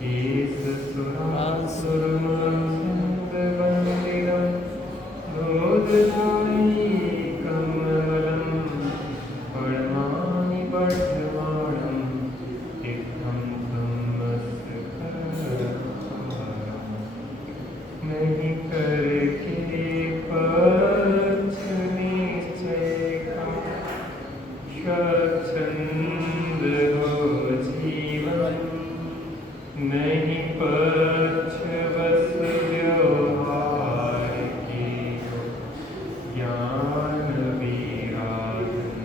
ईश सुरासुरमसुंद वंदितं बोधधारी कमलं परमानि वर्धमानं तिक्तं नहीं करके पक्ष निश्चय स्वच्छंद हो जीवन नहीं पक्ष बस व्यवहार की ज्ञान विराजन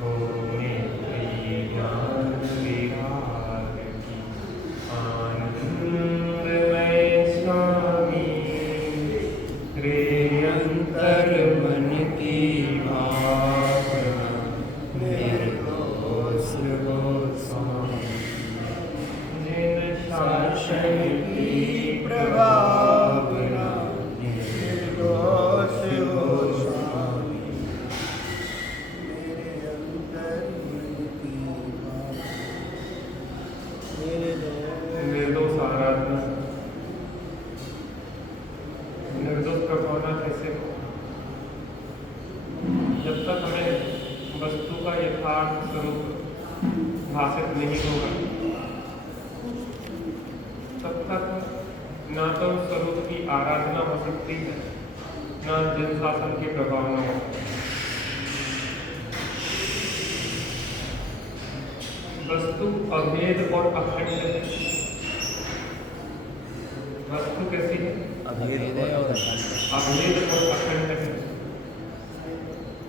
हो नित्य ज्ञान विराग की आनंदमय स्वामी रे अंतर मन की भावना निर्दोष हो स्वामी जिन शासन की प्रभावना निर्दोष हो स्वामी मेरे अंतर मन की भावना निर्दोष आराधना निर्दोष का होना कैसे हो जब तक हमें वस्तु का यथार्थ स्वरूप भाषित नहीं होगा तब तक ना तो स्वरूप की आराधना हो सकती है ना जन शासन के प्रभाव में हो वस्तु अभेद और अखंड है वस्तु कैसी है अभेद और अभेद और अखंड है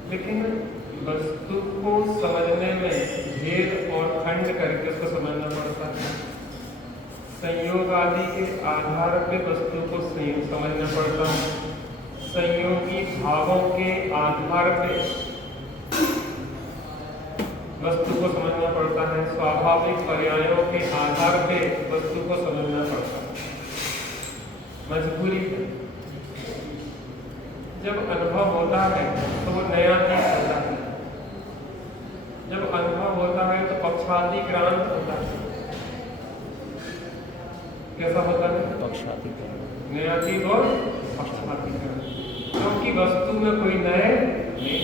लेकिन वस्तु को समझने में भेद और खंड करके उसको समझना पड़ता है संयोग आदि के आधार पे वस्तु को संयोग समझना पड़ता है संयोगी भावों के आधार पे वस्तु को समझना पड़ता है स्वाभाविक पर्यायों के आधार पे वस्तु को समझना पड़ता है मजबूरी है जब अनुभव होता है तो वो नया चीज होता है जब अनुभव होता है तो पक्षातिक्रांत होता है कैसा होता है नया चीज और पक्षातिक्रांत क्योंकि वस्तु में कोई नए नहीं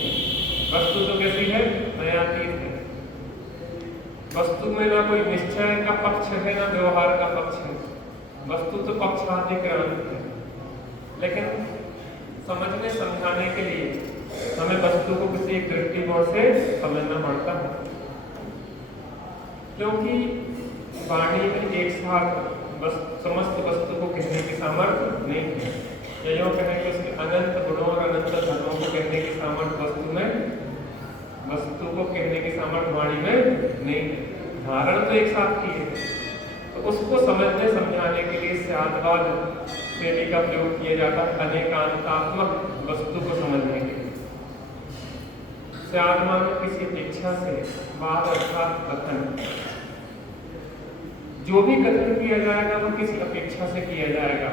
वस्तु तो कैसी है नया चीज है वस्तु में ना कोई निश्चय का पक्ष है ना व्यवहार का पक्ष है वस्तु तो पक्षातिक्रांत है लेकिन समझने समझाने के लिए हमें वस्तु को किसी एक दृष्टिकोण से समझना पड़ता है क्योंकि वाणी में एक साथ समस्त वस्तु को कहने की सामर्थ्य नहीं है या यूँ कहें कि उसके अनंत गुणों और अनंत धर्मों को कहने की सामर्थ्य वस्तु को कहने की सामर्थ्य वाणी में नहीं है धारण तो एक साथ की है तो उसको समझने समझाने के लिए स्यादवाद शैली का प्रयोग किया जाता है अनेकांतात्मक वस्तु को समझने के लिए स्याद मानो किसी इच्छा से वाद अर्थात कथन जो भी कथन किया जाएगा वो किसी अपेक्षा से किया जाएगा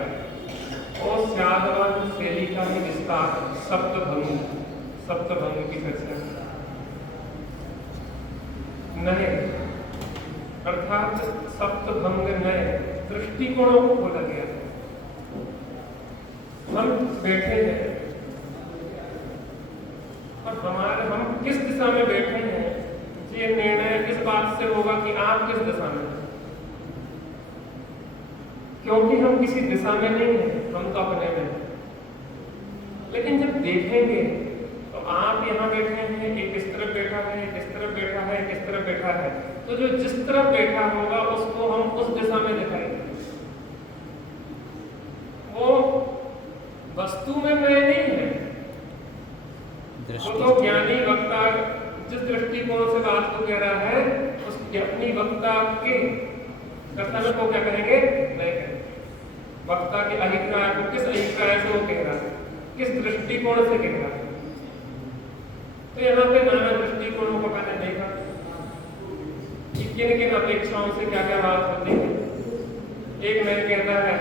और स्यादवाद शैली का ही विस्तार सप्तभंग की चर्चा नए अर्थात सप्तभंग नए दृष्टिकोणों को खोला गया है हम बैठे हैं और हम किस दिशा में बैठे हैं ये निर्णय इस बात से होगा कि आप किस दिशा में क्योंकि हम किसी दिशा में नहीं हैं हम तो अपने में हैं लेकिन जब देखेंगे तो आप यहाँ बैठे हैं एक इस तरफ बैठा है एक इस तरफ बैठा है एक इस तरफ बैठा है तो जो जिस तरफ बैठा होगा उसको हम उस दिशा में दिखाएंगे वो वस्तु में मैं नहीं है वो तो ज्ञानी वक्ता जिस दृष्टिकोण से बात को कह रहा है उस अपनी वक्ता के कथन को क्या कहेंगे नहीं कहेंगे वक्ता के अभिप्राय को किस अभिप्राय से वो कह रहा है किस दृष्टिकोण से कह रहा है तो यहाँ पे नाना दृष्टिकोणों को मैंने देखा कि किन किन अपेक्षाओं से क्या क्या बात होती है एक मैं कहता है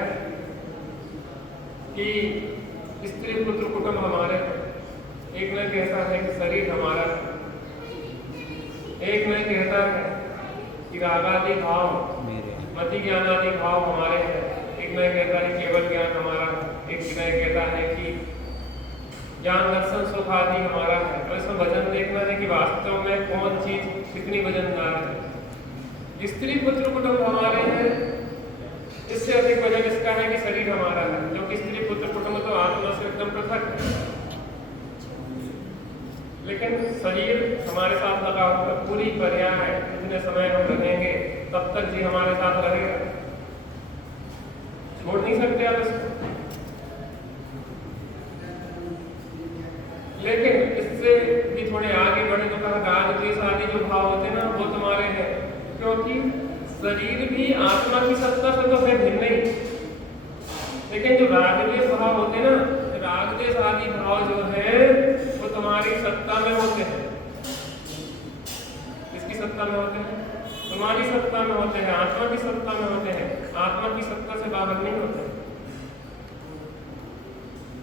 कि स्त्री पुत्र कुटुंब हमारे एक में कहता है कि शरीर हमारा एक में कहता है कि रागादि भाव मति ज्ञान आदि भाव हमारे हैं। एक नए कहता है केवल ज्ञान हमारा, एक नए कहता है कि ज्ञान दर्शन सुख आदि हमारा है। तो इसमें वजन देखना है कि वास्तव में कौन चीज कितनी वजनदार है। स्त्री पुत्र कुटुंब हमारे हैं, इससे अधिक वजन इसका है कि शरीर हमारा है, क्योंकि स्त्री पुत्र कुटुंब तो आत्मा से एकदम पृथक है। लेकिन शरीर हमारे साथ लगा हुआ पूरी पर्याय है, जितने समय हम रहेंगे तब तक जी हमारे साथ रहेगा, छोड़ नहीं सकते आप इसको। लेकिन इससे भी थोड़े आगे बढ़े तो कहा राग द्वेष आदि जो भाव होते हैं ना वो तुम्हारे हैं, क्योंकि शरीर भी आत्मा की सत्ता से तो है भिन्न ही, लेकिन जो राग द्वेष भाव होते हैं ना, राग द्वेष आदि भाव जो है वो तुम्हारी सत्ता में होते हैं। किसकी सत्ता में होते हैं? तुम्हारी सत्ता में होते हैं, आत्मा की सत्ता में होते हैं, आत्मा की सत्ता से बाहर नहीं होते।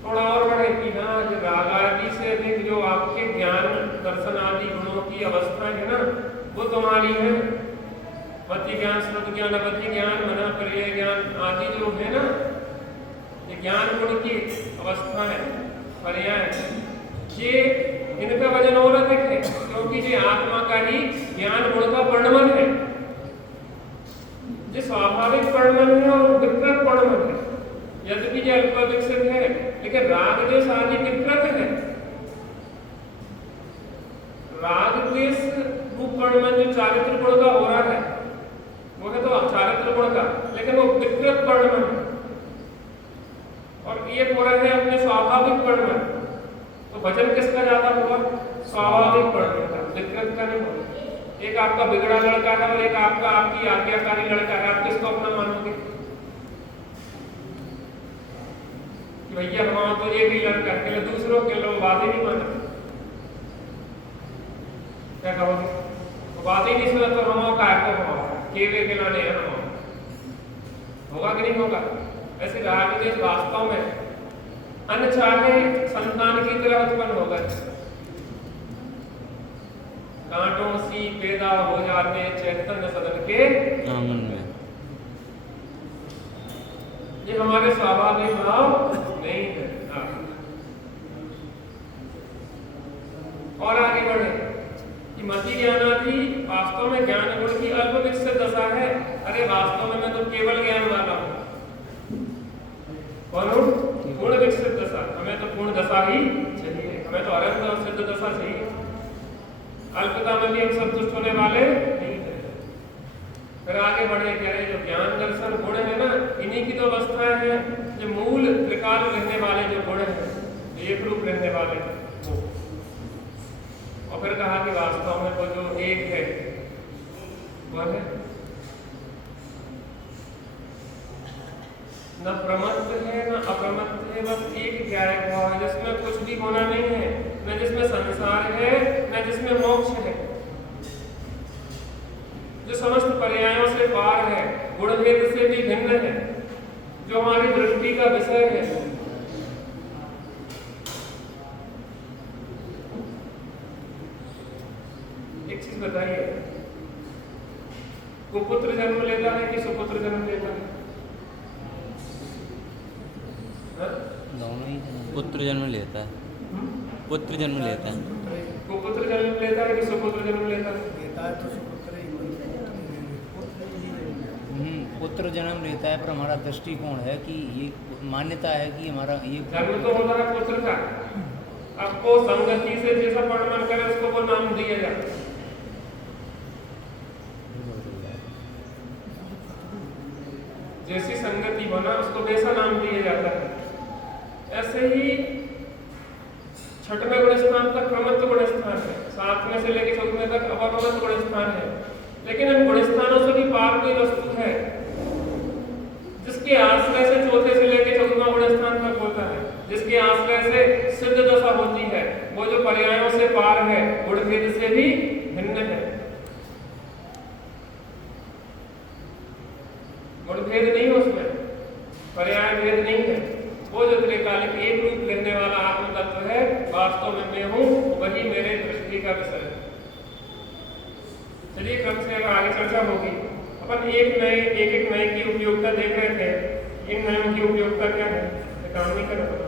थोड़ा और बढ़े कि हाँ जो राग आदि से अधिक जो आपके ज्ञान दर्शन आदि गुणों की अवस्था है ना वो तुम्हारी है। मति ज्ञान, श्रुत ज्ञान, अवधि ज्ञान, मना पर्याय ज्ञान आदि जो है ना, ये ज्ञान गुण की अवस्था है, पर्याय, ये इनका वजन और अधिक है, क्योंकि ये आत्मा का ही ज्ञान गुण का वर्णमन है। ये स्वाभाविक वर्णमन है और विकृत वर्णमन है। यद्यपि ये अल्प विकसित है, लेकिन राग द्वेष आदि विकृत है। राग द्वेष रूप वर्णमन जो चारित्र गुण का हो रहा है वो है तो चारित्र गुण का, लेकिन वो विकृत वर्णमन है। और ये हो रहा है अपने स्वाभाविक वर्णमन, तो वजन किसका ज्यादा होगा? स्वाभाविक वर्णमन का, विकृत का नहीं होगा। एक आपका बिगड़ा लड़का है और एक आपका आपकी आज्ञाकारी लड़का है, आप किसको अपना मानोगे? कि भैया हमारा तो एक ही लड़का है, दूसरों के लोग बात ही नहीं माना, क्या कहोगे? तो बात ही नहीं सुना तो हम का है केवे के लाने हैं हम, होगा कि नहीं होगा? ऐसे राग द्वेष वास्तव में अनचाहे संतान की तरह उत्पन्न होगा। कांटों सी पैदा हो जाते चैतन्य सदन के आंगन में। ये हमारे स्वाभाविक भाव नहीं है। और आगे बढ़े कि मति ज्ञानादि वास्तव में ज्ञान गुण की अल्प विकसित दशा है। अरे वास्तव में मैं तो केवल ज्ञान वाला हूं, पूर्ण विकसित दशा, हमें तो पूर्ण दशा ही चाहिए, हमें तो अनंत और सिद्ध दशा चाहिए। अल्पता में भी हम संतुष्ट होने वाले नहीं है। फिर आगे बढ़े कह रहे जो ज्ञान दर्शन गुण है ना, इन्हीं की तो अवस्थाएं हैं जो मूल त्रिकाल रहने वाले जो गुण है, एक रूप रहने वाले वो। और फिर कहा कि वास्तव में वो जो एक है वो है न प्रमत्त है न अप्रमत्त है, बस एक ज्ञायक भाव है जिसमें कुछ भी होना नहीं है, न जिसमें संसार है न जिसमें मोक्ष है, जो समस्त पर्यायों से पार है, गुण भेद से भी भिन्न है, जो हमारी दृष्टि का विषय है। एक चीज बताइए, कुपुत्र जन्म लेता है कि सुपुत्र जन्म लेता है? दोनों ही पुत्र जन्म लेता है, पुत्र जन्म लेता है। कुपुत्र जन्म लेता है कि सुपुत्र जन्म लेता है? तो सुपुत्र ही पुत्र जन्म लेता है, पर हमारा दृष्टिकोण है कि ये मान्यता है कि हमारा ये जन्म तो होता है पुत्र का, आपको संगति से जैसा वर्णन करे उसको वो नाम दिया जाता है। जैसी संगति बना उसको वैसा नाम दिया जाता है। ऐसे ही छठवें गुण स्थान तक प्रमत्त गुण स्थान है, 7वें से लेकर 14वें तक अपरमत्त गुण स्थान है। लेकिन इन गुण स्थानों से भी पार कोई वस्तु है जिसके आश्रय से 4थे से लेकर 14वां गुण स्थान तक होता है, जिसके आश्रय से सिद्ध दशा होती है, वो जो पर्यायों से पार है, गुण भेद से भी भिन्न है। गुण भेद नहीं उसमें, पर्याय भेद नहीं है, वो जो त्रिकालिक एक रूप रहने वाला आत्म तत्व है, वास्तव में मैं हूं, वही मेरे दृष्टि का विषय है। चलिए क्रम से आगे चर्चा होगी। अपन एक नए की उपयोगिता देख रहे थे। इन नयों की उपयोगिता क्या है? काम नहीं कर रहा।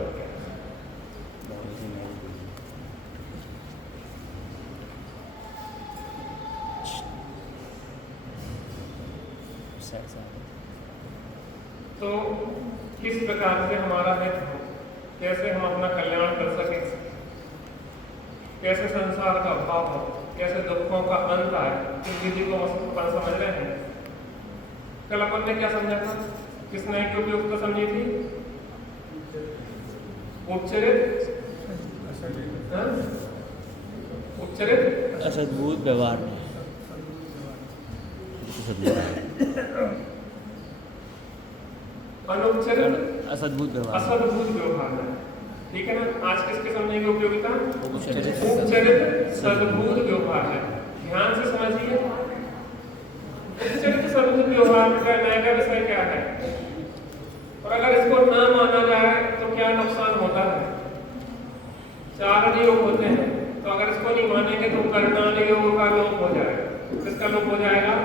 तो किस प्रकार से हमारा हित हो, कैसे हम अपना कल्याण कर सकें, कैसे संसार का अभाव हो, कैसे दुखों का अंत आए, इस विधि को अपन समझ रहे हैं। कल अपन ने क्या समझा था? किस नए की उपयोगिता समझी थी? उपचरित उपचरित असद्भुत व्यवहार अनुपचरित असद्भुत व्यवहार असद्भुत व्यवहार है। ठीक है ना। आज किसके समझने की उपयोगिता? उपचरित उपचरित सद्भुत व्यवहार है। ध्यान से समझिए। उपचरित सद्भुत व्यवहार का नए का विषय क्या है, और अगर इसको न माना जाए तो क्या नुकसान होता है? 4 योग होते हैं, तो अगर इसको नहीं मानेंगे तो कर्णान योग का लोप हो जाएगा। किसका लोप हो जाएगा?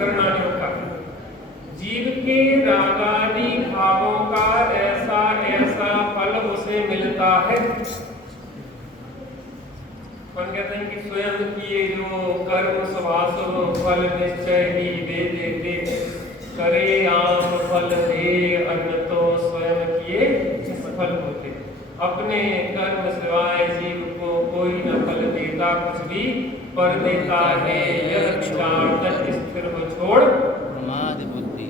कर्णान योग का। जीव के रागादि भावों का ऐसा ऐसा फल उसे मिलता है। अपन कहते हैं कि स्वयं किए जो कर्म स्वभाव फल निश्चय ही वे देते, करे आम फल दे अन्न तो स्वयं किए सफल होते। अपने कर्म सिवाय जीव को कोई न फल देता कुछ भी, पर देता है यह विचार तक स्थिर हो छोड़ प्रमाद बुद्धि।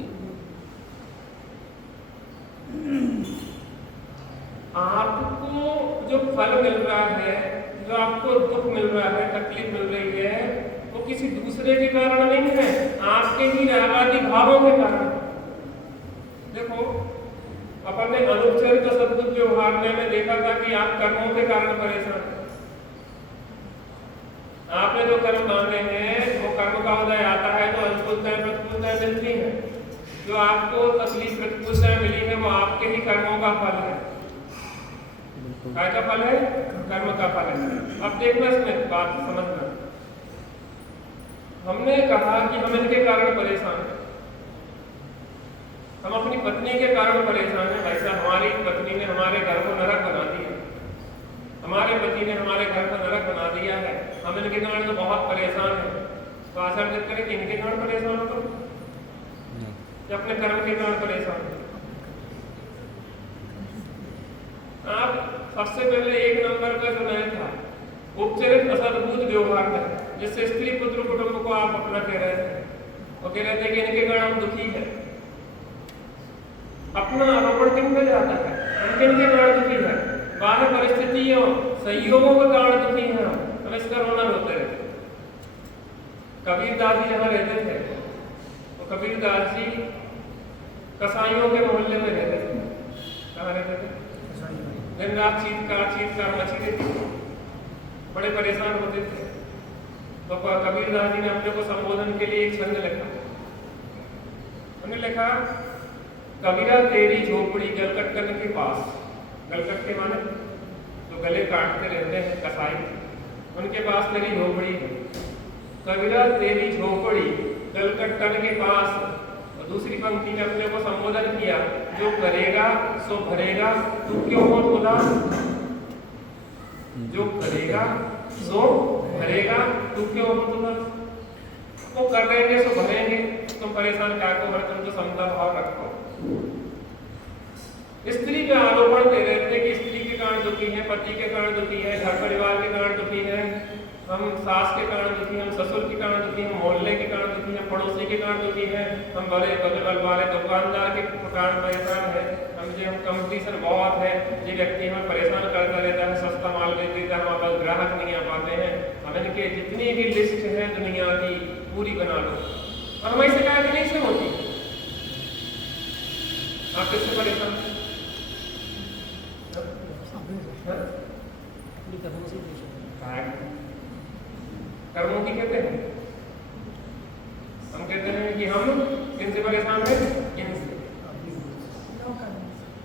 आपको जो फल मिल रहा है, जो आपको दुख मिल रहा है, तकलीफ मिल रही है, वो किसी दूसरे के कारण नहीं है, आपके ही रागादि भावों के कारण। देखो, अपन ने अनुपचरित सद्भुत व्यवहार में देखा था कि आप कर्मों के कारण परेशान हैं। आपने जो कर्म मांगे हैं वो कर्म का उदय आता है तो अनुकूलताएं प्रतिकूलताएं मिलती हैं। जो आपको तकलीफ प्रतिकूलताएं मिली है वो आपके ही कर्मों का फल है। काय का फल है? कर्म का फल है। अब देखना इसमें बात समझना। हमने कहा कि हम इनके कारण परेशान हैं, हम अपनी पत्नी के कारण परेशान हैं। वैसा हमारी पत्नी ने हमारे घर को नरक बना दिया, हमारे पति ने हमारे घर को नरक बना दिया है, हम इनके कारण तो बहुत परेशान हैं। तो आशा व्यक्त करें कि इनके कारण परेशान हो तो या अपने कर्म के कारण परेशान हो। आप सबसे पहले 1 नंबर का जो नया था उपचरित असद्भुत व्यवहार है, जिससे स्त्री पुत्र कुटुंब को आप अपना कह रहे थे। वो कह रहे थे कि इनके कारण हम दुखी है। अपना आरोपण किन पे जाता है? हम किन के कारण दुखी है? बाहर परिस्थितियों संयोगों के कारण दुखी है। हम इसका रोना रोते रहते। कबीरदास जी जहाँ रहते थे तो कबीरदास जी कसाईयों के मोहल्ले में रहते थे। कहाँ रहते थे? दिन रात चीतकार मची रहती थी, बड़े परेशान होते थे। तो कबीरदास जी ने अपने को संबोधन के लिए एक छंद लिखा। उन्होंने लिखा, कबीरा तेरी झोपड़ी गलकट्टन के पास। गलकट्टे माने तो गले काटते रहते हैं कसाई, उनके पास तेरी झोपड़ी है। कबीरा तेरी झोपड़ी गलकट्टन के पास। और दूसरी पंक्ति में अपने को संबोधन किया, जो करेगा सो भरेगा, तू क्यों हो उदास? जो करेगा सो भरेगा, तू क्यों हो उदास? वो कर लेंगे सो भरेंगे, तुम परेशान क्या को? तुम तो समता भाव रखो। स्त्री पे आरोपण दे रहे थे कि स्त्री के कारण दुखी है, पति के कारण दुखी है, घर परिवार के कारण दुखी है, हम सास के कारण दुखी हैं, हम ससुर के कारण दुखी हैं, मोहल्ले के कारण दुखी हैं, पड़ोसी के कारण दुखी हैं, हम बड़े बगल वाले दुकानदार के कारण परेशान है, हम कंपटीशन बहुत है, ये व्यक्ति हमें परेशान करता रहता है, सस्ता माल बेच देता है, हमारे पास ग्राहक नहीं आ पाते हैं। हम इनके जितनी भी लिस्ट है दुनिया की पूरी बना लो, और हमारी शिकायत नहीं से होती। आप किससे परेशान हैं? कर्मों की कहते हैं। हम कहते हैं कि हम किनसे परेशान हैं? इनसे।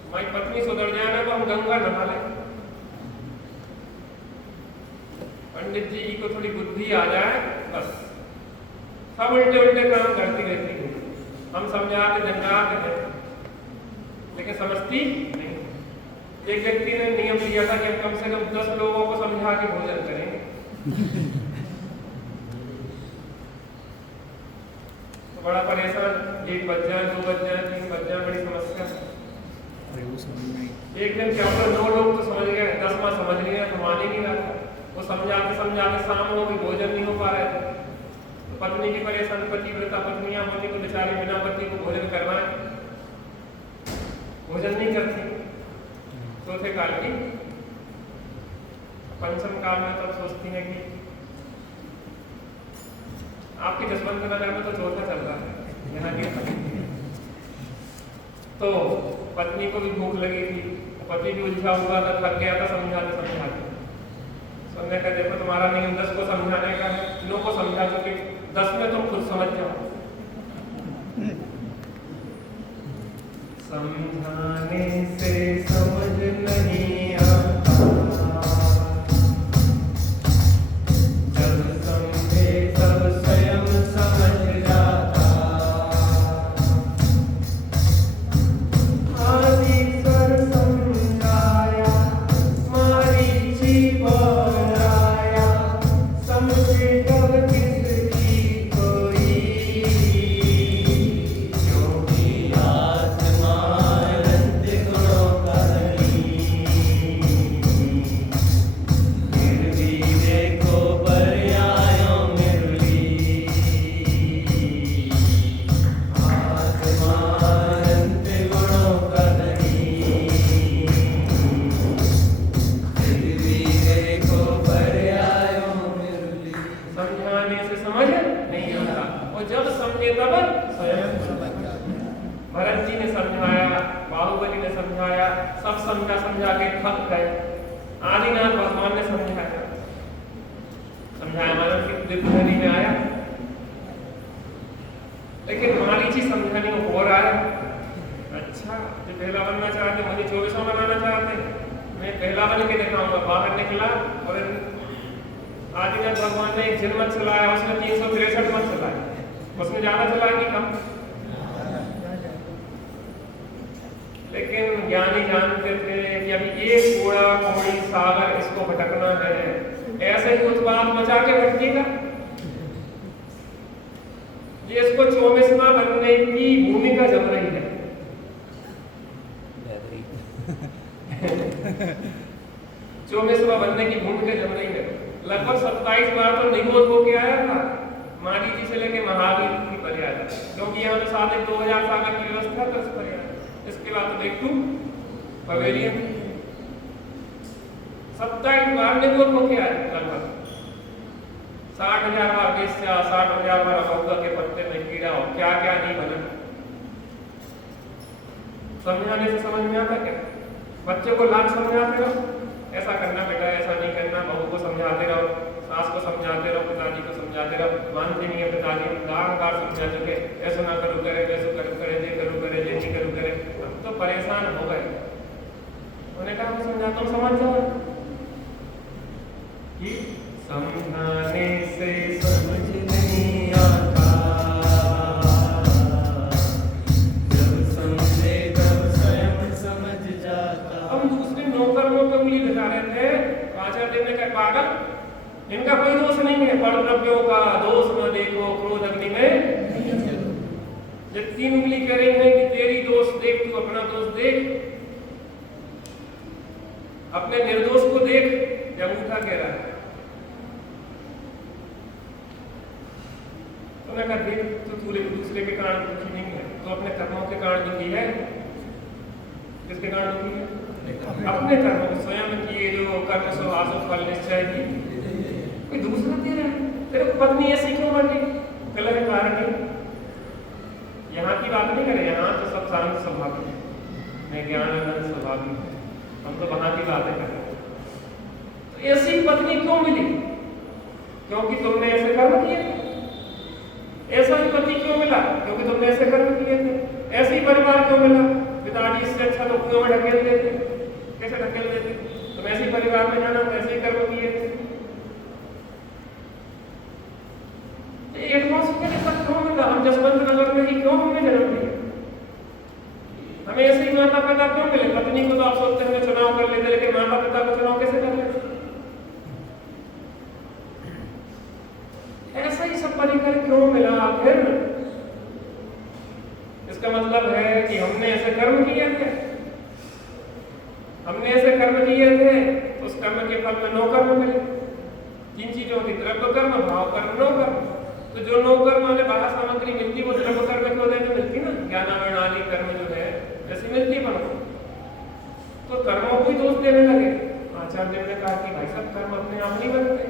हमारी पत्नी सुधर जाए ना तो हम गंगा नहा लें, पंडित जी को थोड़ी बुद्धि आ जाए, बस सब उल्टे उल्टे काम करती रहती है। हम समझा के झंझाते हैं, लेकिन समझती नहीं। एक व्यक्ति ने नियम दिया था कि हम कम से कम 10 लोगों को समझा के भोजन करेंगे। तो बड़ा परेशान, 1 बज जाए, 2 बज जाए, 3 बज जाए, बड़ी समस्या। एक दिन क्या हुआ, 9 लोग तो समझ गए, 10वां समझ लिया तो मान ही नहीं रहा था। वो समझाते समझाते शाम हो गई, भोजन नहीं हो पा रहे थे। तो पत्नी की परेशान, पतिव्रता पत्नियां होती तो बेचारी बिना पति को भोजन करवाए, भोजन नहीं करती। चौथे काल की, पंचम काल में तो सोचती है कि आपके जसवंत नगर में तो चौथा चल रहा है, यहाँ की तो पत्नी को भी भूख लगी थी, पति भी उलझा हुआ था, थक गया था समझाते समझाते। समझने का देखो तुम्हारा नियम 10 को समझाने का है, 9 को समझा चुके, 10 में तुम खुद समझ जाओ। समझाने से समझ नहीं आता, जब समझे तब स्वयं समझ जाता। आदिश्वर समझाया, मारीची पराया, समझे तब किसकी कोई, क्योंकि आत्मा अनंत गुणों का धनी। फिर भी देखो पर्यायों में रुली, आत्मा अनंत गुणों का धनी। फिर भी देखो पर्यायों में रुली। समझाने से समझ नहीं आता, और जब समझे तब स्वयं समझ जाता। भरत जी ने समझाया, बाहुबली ने समझाया, सब समझा समझा के थक गए। आदिनाथ भगवान ने समझाया, समझाया मानव की दिव्यधनी में आया, लेकिन मारीची समझाने को हो रहा है। अच्छा, जो पहला बनना चाहते मुझे 24वां बनाना चाहते, मैं पहला बन के दिखाऊंगा। बाहर निकला और आदिनाथ भगवान ने एक जनमत चलाया, उसने 363 मत चलाया, उसने ज्यादा चलाया कि कम। लेकिन ज्ञानी जानते थे कि अभी एक कूड़ा कौड़ी सागर इसको भटकना है, ऐसे ही उत्पाद मचा के भटकेगा। ये इसको 24वां बनने की भूमिका जम रही है। 24वां बनने की भूमिका जम रही है। लगभग 27 बार तो निगोद होके आया था, मारीची से लेके महावीर की पर्याय, क्योंकि यहाँ पे साढ़े 2000 सागर की व्यवस्था कर पर्याय। इसके बाद तो देख तू पवेलियन 27 बार निगोद होके आया, लगभग 60,000 बार बेस्या, 60,000 बार अबौगा के पत्ते में कीड़ा, और क्या क्या नहीं बना। समझाने से समझ में आता क्या? बच्चों को लाख समझाते रहो, ऐसा करना बेटा, ऐसा नहीं करना, बहू को समझाते रहो, सास को समझाते रहो, पिताजी को समझाते रहो, मानते नहीं है पिताजी, बार समझा चुके, ऐसा ना करो करे, वैसा करो करे, ये करो करे, ये नहीं करो करे। अब तो परेशान हो गए। उन्होंने कहा मैं समझाता हूँ, समझ जाओ कि समझाने से समझ नहीं आता, जब समझे तब स्वयं समझ जाता। हम दूसरे नौकरों को उंगली दिखा रहे थे, आचार्य ने कहा पागल, इनका कोई दोष नहीं है, पर द्रव्यों का दोष न देखो, क्रोध अग्नि में। जब 3 उंगली कह रही है कि तेरी दोष देख, तू अपना दोष देख, अपने निर्दोष को देख, जब अंगूठा कह रहा है। तो मैं कहा देख, तू दूसरे के कारण दुखी नहीं है, तो अपने कर्मों के कारण दुखी है। किसके कारण दुखी है? अपने कर्मों, स्वयं किए जो कर्म सो आसो फल निश्चय की। कोई दूसरा दे रहा है, तेरे को पत्नी ऐसी क्यों बन गई? कलह है कारण नहीं। यहाँ की बात नहीं करें, यहाँ तो सब शांत स्वभाव है, मैं ज्ञानानंद स्वभाव है, हम तो वहां की बातें कर रहे हैं। तो ऐसी पत्नी क्यों मिली? क्योंकि तुमने ऐसे कर्म किए थे। ऐसा ही पति क्यों मिला? क्योंकि तुमने ऐसे कर्म किए थे। ऐसे ही परिवार क्यों मिला? पिताजी इससे अच्छा तो क्यों ढकेल देते? कैसे ढकेल देते? तुम ऐसे ही परिवार में जाना, ऐसे ही कर्म किए थे। एडवांस क्यों मिला? हम जसवंत नगर में ही क्यों हमने जन्म लिया? हमें ऐसे ही माता पिता क्यों मिले? पत्नी को तो आप सोचते हैं चुनाव कर लेते, लेकिन माता पिता को चुनाव कैसे कर लेते? ऐसा ही सब परिकर क्यों मिला आखिर? इसका मतलब है कि हमने ऐसे कर्म किए थे, हमने ऐसे कर्म किए थे तो उस कर्म के फल में 9 कर्म मिले। 3 चीजों की, द्रव्य कर्म, भाव कर्म, 9 कर्म। तो जो 9 कर्म वाले बाहर सामग्री मिलती वो द्रव्य कर्म के उदय में मिलती ना, ज्ञानावरण आदि कर्म जो है ऐसी मिलती है पर तो कर्मों को ही दोष देने लगे। आचार्य देव ने कहा कि भाई साहब कर्म अपने आप नहीं बनते,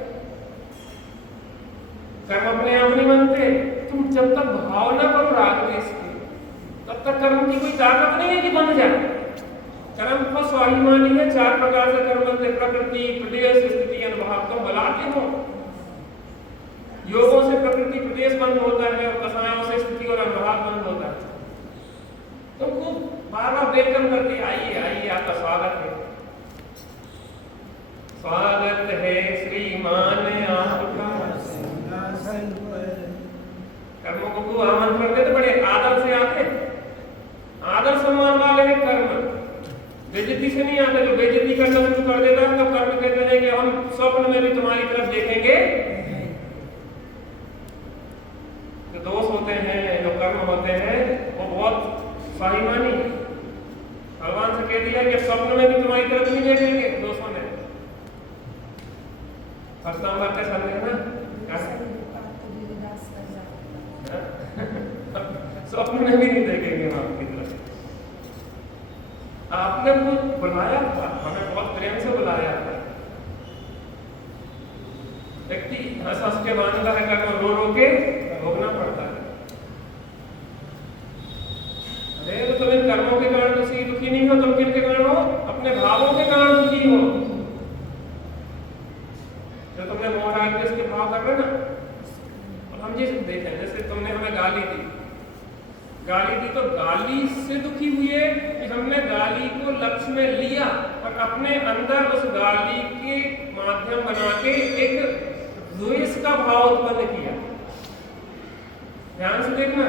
कर्म अपने आप नहीं बनते। तुम जब तक भावना करो राग द्वेष की तब तक कर्म की कोई ताकत नहीं है कि बन जाए। कर्म को स्वाभिमानी है, 4 प्रकार से कर्म बनते, प्रकृति, प्रदेश, स्थिति, अनुभाव। तुम बलाते हो, योगों से प्रकृति प्रदेश बंद होता है और कसायों से स्थिति और अनुभाव बंद होता है। तुमको बार बार वेलकम करती, आइए आइए, आपका स्वागत है, स्वागत है श्रीमान आपका सिंहासन पर। कर्मों को आमंत्रण देते, बड़े आदर से आते, आदर सम्मान वाले हैं कर्म, बेइज्जती से नहीं आते। जो बेइज्जती करना शुरू कर देता है तो कर्म कहते हैं कि हम स्वप्न में भी तुम्हारी तरफ देखेंगे। जो दोष होते हैं, जो कर्म होते हैं वो बहुत स्वाभिमानी है। भगवान से कह दिया कि स्वप्न में भी तुम्हारी तरफ नहीं देखेंगे दोस्तों ने। फर्स्ट नंबर के सामने है ना, स्वप्न में भी नहीं देखेंगे हम आपकी तरफ। आपने वो बुलाया था, हमें बहुत प्रेम से बुलाया था। व्यक्ति हंस हंस के बांधता है कर्म, रो रो के भोगना पड़ता है। अरे तो तुम इन कर्मों के कारण दुखी नहीं हो, तुम किन के कारण हो? अपने भावों के कारण दुखी हो। जो तुमने मोह राग द्वेष के भाव कर रहे ना, और हम ये देखें, जैसे तुमने हमें गाली दी तो गाली से दुखी हुए कि हमने गाली को लक्ष्य में लिया और अपने अंदर उस गाली के माध्यम बना के एक द्वेष का भाव उत्पन्न किया। ध्यान से देखना,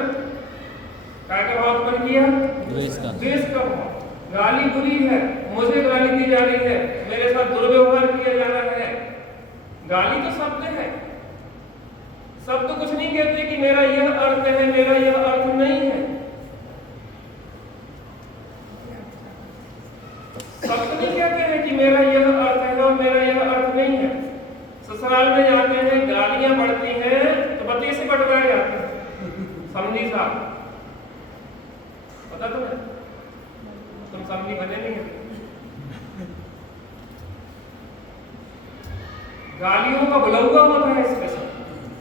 क्या का भाव उत्पन्न किया? द्वेष का भाव। गाली बुरी है, मुझे गाली दी जा रही है, मेरे साथ दुर्व्यवहार किया जा रहा है। गाली तो शब्द है, शब्द कुछ नहीं कहते कि मेरा यह अर्थ है, मेरा यह अर्थ नहीं है। शब्द नहीं कहते हैं कि मेरा यह अर्थ है और मेरा यह अर्थ नहीं है। ससुराल में जाते हैं, गालियां बढ़ती हैं तो बत्ती से बटवाए जाते हैं। समझी साहब, पता तुम्हें? तुम समझी बने नहीं है। गालियों का बुलौआ होता है इसके साथ।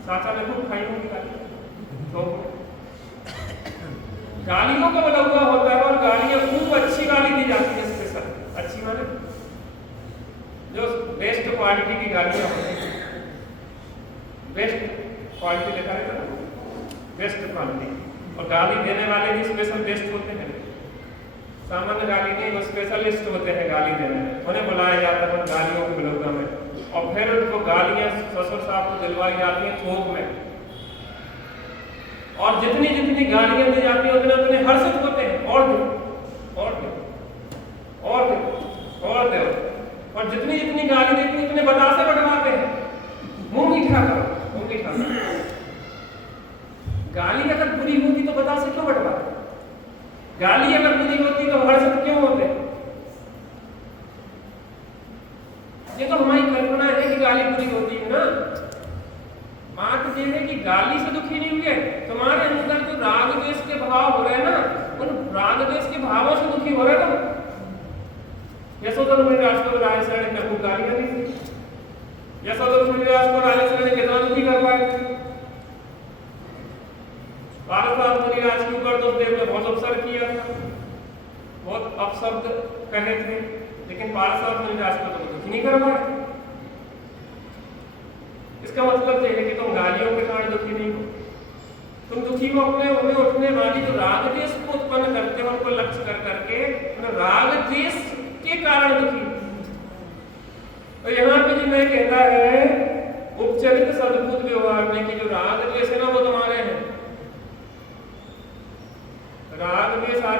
चाचा ने खूब खाई होगी गाली, तो गालियों का बुलौआ होता है और गालियां खूब अच्छी गाली दी जाती है इसके साथ। अच्छी माने जो बेस्ट क्वालिटी की गालियां होती हैं, बेस्ट क्वालिटी देखा है ना, बेस्ट क्वालिटी। और गाली देने वाले भी स्पेशल बेस्ट होते हैं, सामान्य गाली नहीं, वो स्पेशलिस्ट होते हैं गाली देने में। उन्हें बुलाया जाता है गालियों के बुलौआ में, और फिर उनको गालियां ससुर साहब को दिलवाई जाती हैं थोक में। और जितनी जितनी गालियां दी जाती हैं उतने उतने हर्षित होते हैं, और दो और दो और दो और दो। और जितनी जितनी गाली देती हैं उतने बतासे बढ़वाते हैं, मुंह मीठा करो, मुंह मीठा करो। गाली अगर बुरी होती तो बतासे क्यों बढ़वाते? गाली अगर बुरी होती तो हर्षित क्यों होते? ये तो हमारी कल्पना है कि गाली बुरी होती है ना। बात ये है कि गाली से दुखी नहीं हुए, तुम्हारे अंदर जो राग द्वेष के भाव हो रहे हैं ना, उन राग द्वेष के भावों से दुखी हो रहे हो। यशोधर मुनिराज को राजस्थान ने खूब गालियां दी थी। यशोधर मुनिराज को राजस्थान ने कितना दुखी कर पाए थे? पार्वती मुनिराज के ऊपर तो देव ने बहुत अवसर किया था, बहुत अपशब्द कहे थे, लेकिन पार्वती मुनिराज को तो दुखी नहीं कर पाए। इसका मतलब यह है कि तुम गालियों के कारण दुखी नहीं हो, तुम दुखी हो अपने उन्हें उठने वाली जो राग द्वेष को उत्पन्न करते हो उनको लक्ष्य कर करके, राग द्वेष के कारण दुखी। तो यहाँ पे जो मैं कहता है उपचरित सद्भुत व्यवहार में कि जो राग द्वेष है ना वो तुम्हारे हैं,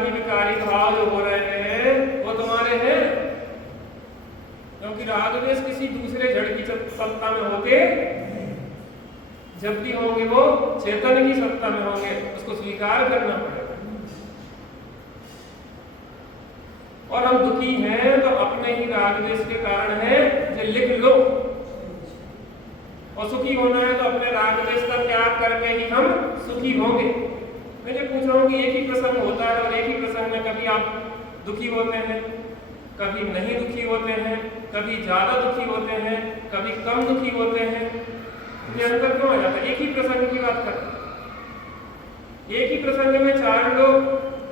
विकारी विकारी भाव जो हो रहे हैं वो तुम्हारे हैं, क्योंकि राग द्वेष किसी दूसरे जड़ की सत्ता में होते, जब भी होंगे वो चेतन की सत्ता में होंगे, उसको स्वीकार करना पड़ेगा। और हम दुखी हैं तो अपने ही राग द्वेष के कारण है, ये लिख लो। और सुखी होना है तो अपने राग द्वेष का त्याग करके ही हम सुखी होंगे। मैं ये पूछ रहा हूँ कि एक ही प्रसंग होता है और एक ही प्रसंग में कभी आप दुखी होते हैं, कभी नहीं दुखी होते हैं, कभी ज्यादा दुखी होते हैं, कभी कम दुखी होते हैं। ये अंतर क्यों आ जाता है? एक ही प्रसंग की बात करते हैं, एक ही प्रसंग में चार लोग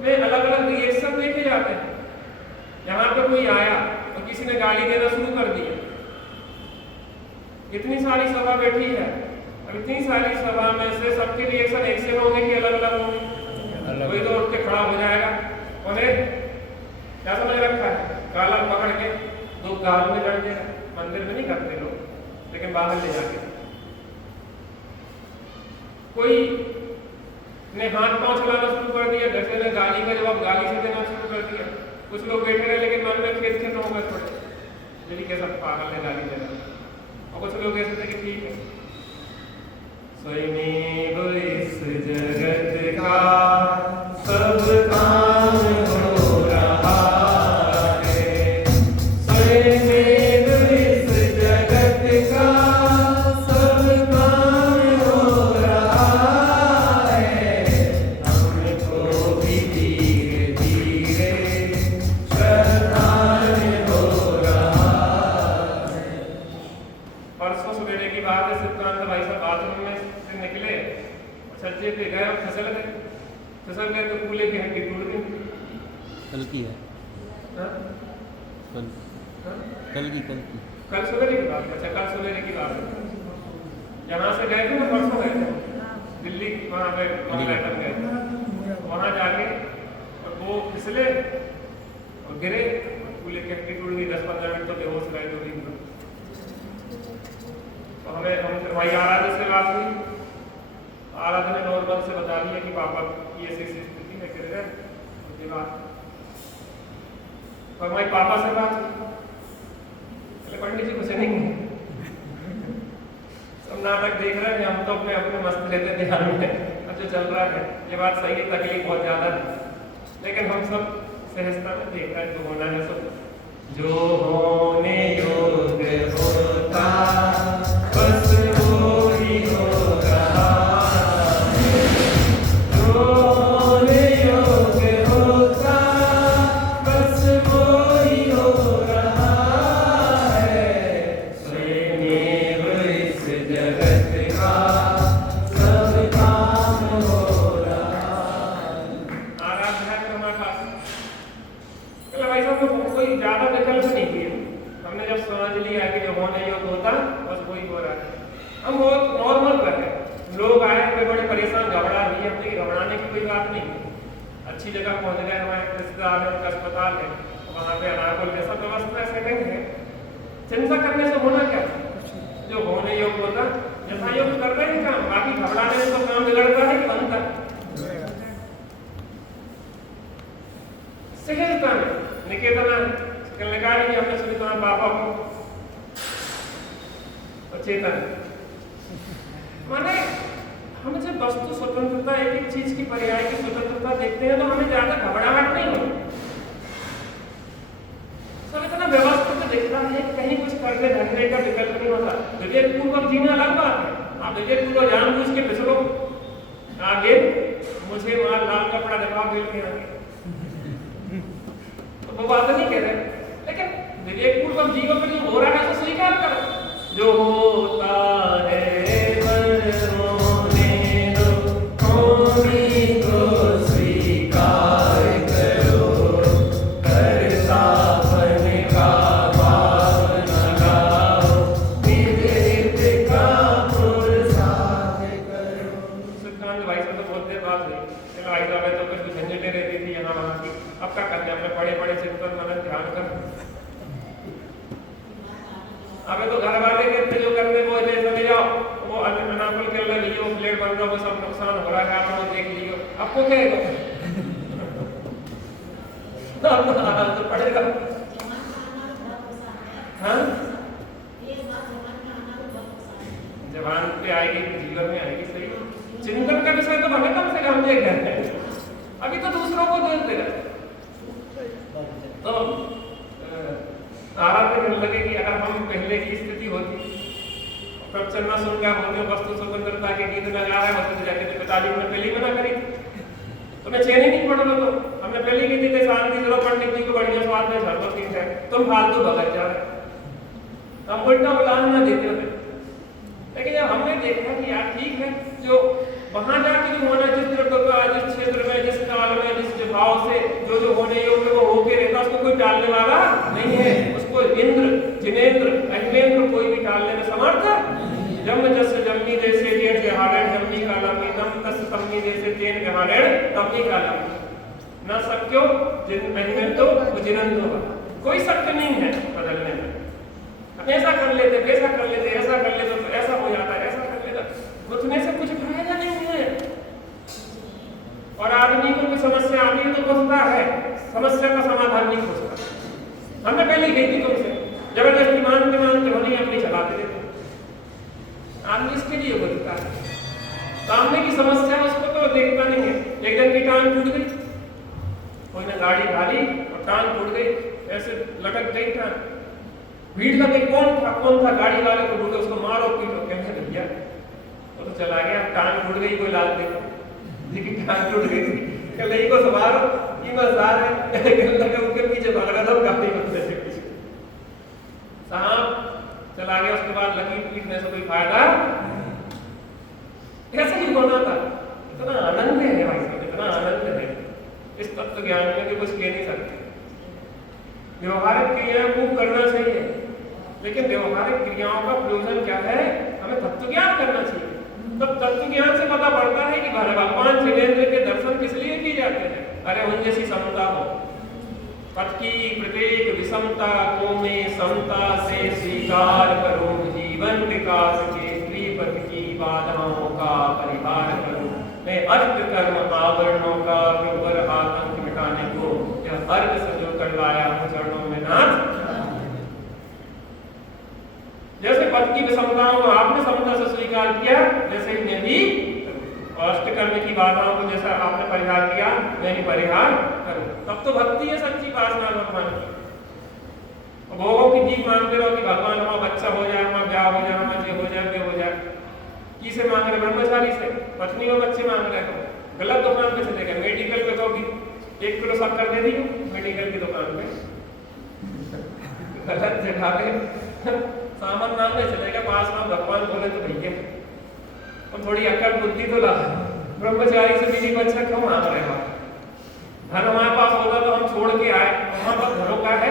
में अलग अलग रिएक्शन देखे जाते हैं। यहाँ पे कोई आया और किसी ने गाली देना शुरू कर दिया, इतनी सारी सभा बैठी है, अब इतनी सारी सभा में से सबके रिएक्शन एक से होंगे कि अलग अलग होंगे? कोई तो उठ के खड़ा हो जाएगा, उन्हें क्या समझ रखा है, गाला पकड़ के दो गाल में कर देगा। मंदिर में नहीं करते लोग, लेकिन बाहर ले जाके। कोई ने हाथ पांव चलाना शुरू कर दिया, जैसे ने गाली का जवाब गाली से देना शुरू कर दिया। कुछ लोग बैठे रहे लेकिन मन में खेत खेत होंगे थोड़े, यदि कैसा पागल है गाली देना। और कुछ लोग ऐसे थे कि ठीक है, स्वयमेव इस जगत का सब काम हो रहा है, स्वयमेव इस जगत का सब काम हो रहा है, हमको भी धीरे धीरे श्रद्धान हो रहा है। परसों सवेरे की बात है, सिद्धांत भाई साहब बाथरूम में से निकले, छज्जे पे गए और फिसल गए तो कूले की हड्डी टूट गई। कल की है, हाँ? कल हाँ? कल सवेरे की बात है। अच्छा, कल सवेरे की बात है। यहाँ से गए थे ना, परसों गए थे दिल्ली, वहाँ पे बैठक गए थे, वहाँ जाके और वो फिसले और गिरे, कूले की हड्डी टूट गई। 10-15 मिनट तो बेहोश रहे जो भी। तो हम वही आराध्य से बात हुई, आराध्य ने नॉर्मल से बता दिया कि पापा की ऐसी स्थिति में गिर गए, ये बात। और हमारी पापा से बात हुई, पंडित जी कुछ नहीं, सब नाटक देख रहे हैं, हम तो अपने अपने मस्त लेते ध्यान में, अब जो चल रहा है ये बात सही है, तकलीफ बहुत ज्यादा है, लेकिन हम सब सहजता में देख रहे हैं जो होना है सब। जो होने योग्य होता बस वो ही हो रहा है, जो होने योग्य होता बस वो ही हो रहा है, स्वयमेव इस जगत का सब काम हो रहा है। आराधना हमारे पास भाई साहब को कोई ज्यादा विकल्प नहीं किया, हमने जब समझ लिया कि जो होने योग्य होता बस वही हो रहा है, हम बहुत नॉर्मल कर रहे हैं। लोग आए हुए बड़े परेशान, घबरा रही है, अपनी घबराने की कोई बात नहीं है। अच्छी जगह पहुंच गए, हमारे रिश्तेदार है, उनका अस्पताल है, वहाँ पे अनाकुल जैसा व्यवस्था सेटिंग है, चिंता करने से होना क्या? जो होने योग्य होता जैसा योग कर रहे हैं काम, बाकी घबराने से तो काम बिगड़ता है कि बनता है। सहजता में निकेतना कल्याणकारी जी हमने सुनी तुम्हारे पापा को और चेतन माने हम जब वस्तु स्वतंत्रता एक एक चीज की पर्याय की स्वतंत्रता देखते हैं तो हमें ज्यादा घबराहट नहीं होती। सब इतना व्यवस्थित दिखता है, कहीं कुछ करने धरने का विकल्प नहीं होता। विवेकपूर्वक जीना अलग बात है, आप विवेकपूर्वक जानबूझ के फिसलो आगे, मुझे वहां लाल कपड़ा दिखाओ बिल के आगे, वो बात नहीं कह रहे, लेकिन विवेकपूर्वक जीवन में जो हो रहा है तो स्वीकार करो। जो होता है होने दो, होने को स्वीकार करो, कर्तापन का भाव लगाओ, निवृत्त का पुरुषार्थ करो। सिद्धांत भाई से तो बहुत देर बात हुई, चलो भाई साहब तो कुछ झंझटें रहती थी यहाँ वहाँ की, अब क्या करते अपने पढ़े पढ़े चिंतन मनन ध्यान कर। अबे तो घर वाले कहते जो करने वो ले चले जाओ, वो अनाकुल के लग लियो, प्लेट बन रहा, वो सब नुकसान हो रहा है, आप लोग देख लियो, आपको क्या है? आराम तो पड़ेगा। हाँ जबान पे आएगी, जीवन में आएगी, सही। चिंतन का विषय तो हमें कम से कम ये कहते हैं, अभी तो दूसरों को दोष दे रहे। तो आराध्य करने लगे कि अगर हम पहले की स्थिति होती, प्रवचन सुन क्या बोलते वस्तु स्वतंत्रता के गीत लगा रहा है, वस्तु जाके तो पिताजी ने पहले ही मना करी, तुम्हें चैन ही नहीं पड़ रहा, तो हमने पहले की थी शांति जरूर पंडित जी को बढ़िया स्वाद में झड़को ठीक है, तुम फालतू भगत जा रहे, हम उल्टा उलान न देते थे। लेकिन जब हमने देखा कि यार ठीक है, जो वहां जाके जो होना, जिस द्रव्य का, जिस क्षेत्र में, जिस काल में, जिस भाव से जो होने योग्य वो होके रहता, उसको कोई टालने वाला नहीं है। उसको इंद्र, जिनेंद्र, अहिमेंद्र कोई भी टालने में समर्थ है। जम जस जम्मी जैसे जेठ गहारण जम्मी कालम तम तस सम्मी जैसे तेन गहारण तम्मी कालम न सक्यो जिन अहिमेंद्रो जिनंदो, कोई शक्ति नहीं है बदलने में। ऐसा कर लेते, वैसा कर लेते, ऐसा कर लेते तो ऐसा हो जाता है, ऐसा कर लेता, घुटने से कुछ फायदा नहीं है। और आदमी को कोई समस्या आती है तो घुसता है, समस्या का समाधान नहीं खोजता। हमने पहले ही कही थी तुमसे, जबरदस्ती मानते मानते होनी अपनी चलाते देते, आदमी इसके लिए घुसता है। सामने की समस्या उसको तो देखता नहीं है। एक दिन की टांग टूट गई, कोई ने गाड़ी डाली और टांग टूट गई, ऐसे लटक गई टांग, भीड़ लग गई, कौन था गाड़ी वाले को ढूंढो, उसको मारो पीटो, कैसे भैया वो तो चला गया, टांग टूट गई, कोई लाल देखो, लेकिन टांग टूट गई, कल को संभालो, ये बस आ रहे उनके पीछे भाग रहा था, गाड़ी में से पीछे साहब चला गया। उसके बाद लकीर पीटने से कोई फायदा, ऐसा ही होना था। इतना आनंद है भाई साहब, इतना आनंद है इस तत्व ज्ञान में कि कुछ कह नहीं सकते। व्यवहारिक क्रियाएं खूब करना चाहिए, लेकिन व्यवहारिक क्रियाओं का प्रयोजन क्या है, हमें तत्व ज्ञान करना चाहिए। तब तत्व ज्ञान से पता पड़ता है कि भगवान जिनेंद्र के दर्शन किस लिए किए जाते हैं। अरे उन जैसी समता हो, पथ की प्रत्येक विषमता को मैं समता से स्वीकार करूं, जीवन विकास के त्रिपथ की बाधाओं का परिहार करूं, मैं अष्ट कर्म आवरणों का प्रवर आतंक मिटाने को यह अर्थ संजो कर लाया हूं चरणों में नाथ। जैसे पद की विषमताओं को आपने समता से स्वीकार किया, वैसे ही मैं भी अष्ट कर्म की बाधाओं को जैसा आपने परिहार किया, मैं भी परिहार करूं। तब तो भक्ति है सच्ची पासना भगवान की। भोगों की भीख मांगते रहो कि भगवान हमारा बच्चा हो जाए, हमारा ब्याह हो जाए, हमारा ये हो जाए, वे हो जाए। किसे मांग रहे? ब्रह्मचारी से, पत्नी और बच्चे मांग रहे हो। गलत दुकान पे चले गए, मेडिकल पे कहोगी 1 किलो शक्कर दे दी मेडिकल की दुकान पे, गलत जगह पे सामान मांगने चले गए, पास में भगवान बोले तो भैया और थोड़ी अक्ल बुद्धि तो ला। ब्रह्मचारी से बीवी बच्चा क्यों मांग रहे हो? धन हमारे पास होता तो हम छोड़ के आए, हमारे पास घरों का है,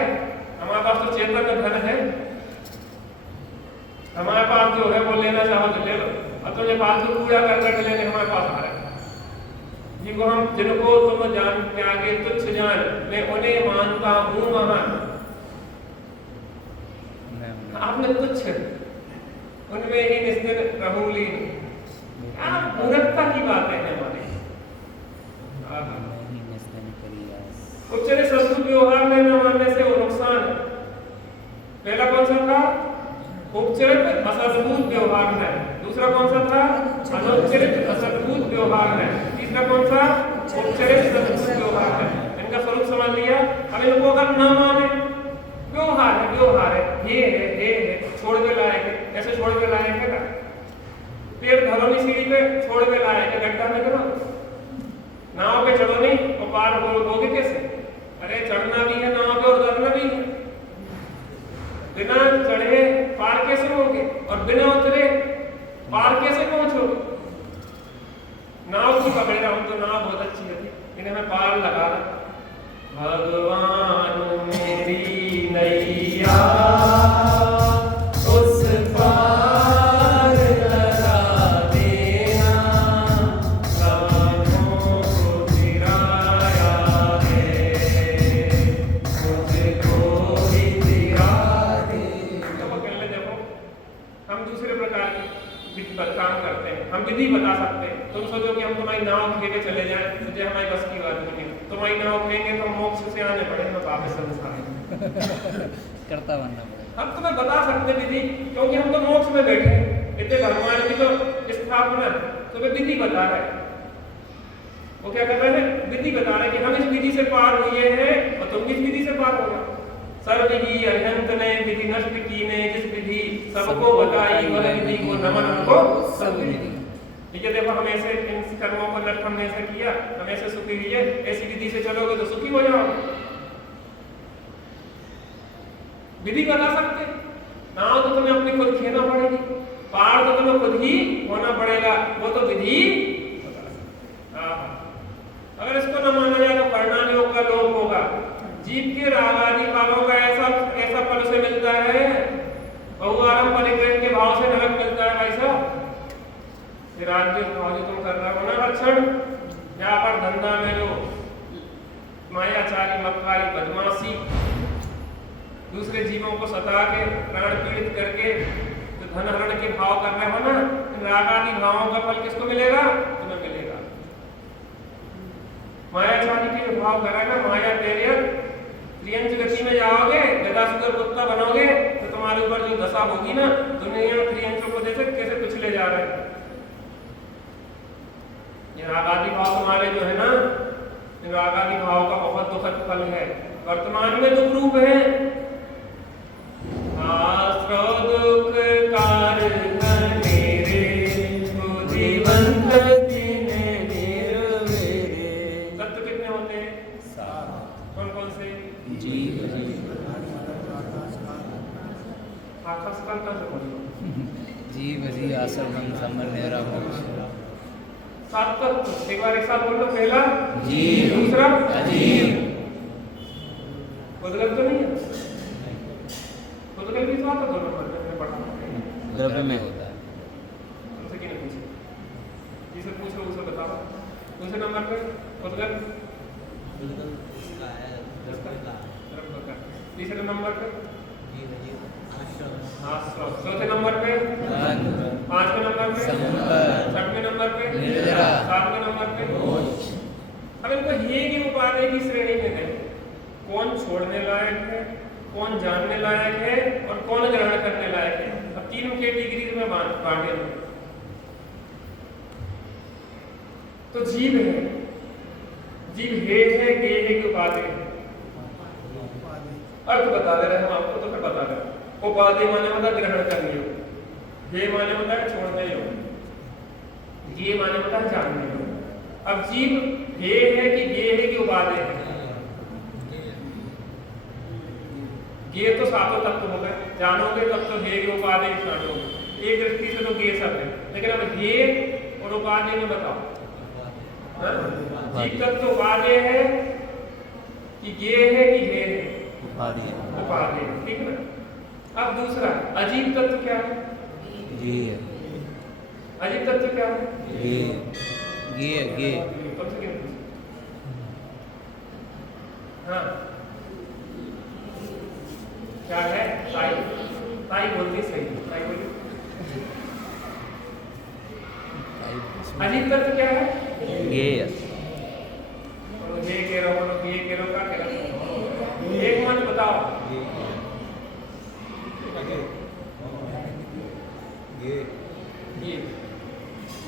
हमारे पास तो चेतन का धन है, हमारे पास जो है वो लेना चाहो तो ले लो, और तुझे फालतू कूड़ा करके लेने हमारे पास आ रहा है। जिनको तुम जान त्यागे तुच्छ जान, मैं उन्हें मानता हूँ महान। आपने तुच्छ उनमें ही निश्चित रहूंगी। क्या मूर्खता की बातें हैं हमारी। उपचरित संस्कृत व्यवहार में न मानने से वो नुकसान है। पहला कौन सा था? उपचरित असद्भुत व्यवहार है। दूसरा कौन सा था? अनुपचरित असद्भुत व्यवहार है। तीसरा कौन सा? उपचरित सद्भुत व्यवहार है। इनका स्वरूप समझ लिया। अब इनको अगर न माने, व्यवहार है, व्यवहार है, ये है, छोड़ के लायक है, ऐसे छोड़ के लायक है ना? पेड़ धरोनी सीढ़ी पे छोड़ के लायक है, गड्ढा में करो, नाव पे चढ़ो नहीं और पार होगे कैसे? अरे चढ़ना भी है नाव पे और उतरना भी है, बिना चढ़े पार कैसे होगे और बिना उतरे पार कैसे पहुंचोगे? नाव की पकड़े रहा हूं तो नाव बहुत अच्छी है, इन्हें मैं पार लगा रहा। भगवान मेरी नैया उस पार लगा देना, राहों को फिराया है, मुझको ही फिरा दे। देखो हम दूसरे प्रकार की काम करते हैं, हम विधि बता सकते हैं। सकते। तुम सोचो कि हम तुम्हारी नाव खेले चले जाएं, मुझे हमारी बस की बात नहीं है। तुम्हारी नाव खेलेंगे तो मोक्ष से आने पड़ेगा वापस संसार में। करता बनना पड़ेगा। हम तुम्हें बता सकते विधि, क्योंकि हम तो मोक्ष में बैठे हैं। इतने भगवान की तो स्थापना तुम्हें विधि बता रहा है। वो क्या कर रहे हैं? विधि बता रहे हैं कि हम इस विधि से पार हुए हैं और तुम किस विधि से पार होगा। सर्व विधि अनंत ने विधि नष्ट की ने, जिस विधि सबको बताई वह विधि को नमन हमको सब विधि। ठीक है, देखो हम ऐसे इन कर्मों को नष्ट हमने ऐसे किया, हम ऐसे सुखी हुए, ऐसी विधि से चलोगे तो सुखी हो जाओगे। विधि बता सकते, नाव तो तुम्हें अपनी खुद खेना पड़ेगी, पार तो तुम्हें खुद ही होना पड़ेगा, वो तो विधि बता सकते। अगर इसको न माना जाए तो परिणाम योग का लोप होगा। जीव के राग आदि भावों का ऐसा फल से मिलता है, बहुआरंभ परिग्रह के भाव से नरक मिलता है। भाई साहब, राज्य भाव जो तुम कर रहे हो ना रक्षण, यहाँ पर धंधा में जो मायाचारी मक्कारी बदमाशी, दूसरे जीवों को सता के प्राण पीड़ित करके जो धन हरण के भाव कर रहे हो ना, राग आदि भावों का फल किसको मिलेगा? तुम्हें मिलेगा। मायाचारी के जो भाव करेगा, माया तेरे त्रियंच गति में जाओगे, गदासुर कुत्ता बनोगे, तो तुम्हारे ऊपर जो दशा होगी ना, दुनिया त्रियंचों को जैसे कैसे पिछले जा रहे हैं। ये राग आदि भाव तुम्हारे जो है ना, राग आदि भाव का बहुत दुखद फल है, वर्तमान में दुख रूप है। दुख कारण मेरे बुद्धिवंत तत्व कितने होते हैं? कौन कौन से? आकाश काल का से जीव जी आसर मन समर नेरा मोक्ष। सात तत्व एक बार एक साथ बोलो। पहला जीव, दूसरा अजीव, उद्गल तो नहीं है, उद्गल भी तो आता दोनों पर में पढ़ा द्रव्य में होता है। तुमसे किने पूछे? जिसे पूछो उसे बताओ। दूसरे नंबर पे उद्गल, तीसरे नंबर पे चौथे नंबर पे, पांचवें नंबर पे, छठवें नंबर पे, सातवें नंबर पे। अब इनको ये की उपाधि की श्रेणी में है, कौन छोड़ने लायक है, कौन जानने लायक है और कौन ग्रहण करने लायक है। अब तीनों कैटेगरी में बांटे। तो जीव है, जीव है गे है की उपाधि है। अर्थ बता दे रहे हम आपको, तो फिर बता रहे। उपाधि माने मतलब ग्रहण करने योग, हे माने मतलब है छोड़ने योग, गे माने मतलब जानने योग। अब जीव हे है कि गे है कि उपाधि है? गे तो सातों तत्व हो गए, जानोगे तब तो हे के उपाधि जानोगे। एक दृष्टि से तो गे सब है, लेकिन अब हे और उपाधि में बताओ, जीव तत्व उपाधि है कि गे है कि हे है? उपाधि, ठीक है ना। अब दूसरा अजीब तत्व क्या है? जी है। अजीब तत्व क्या है? गे हाँ क्या है? ताई, ताई बोलती सही, ताई बोली। अजीब तत्व क्या है? गे ये कह रहा हूँ, ये कह रहा क्या कह रहा? एक मत बताओ। ये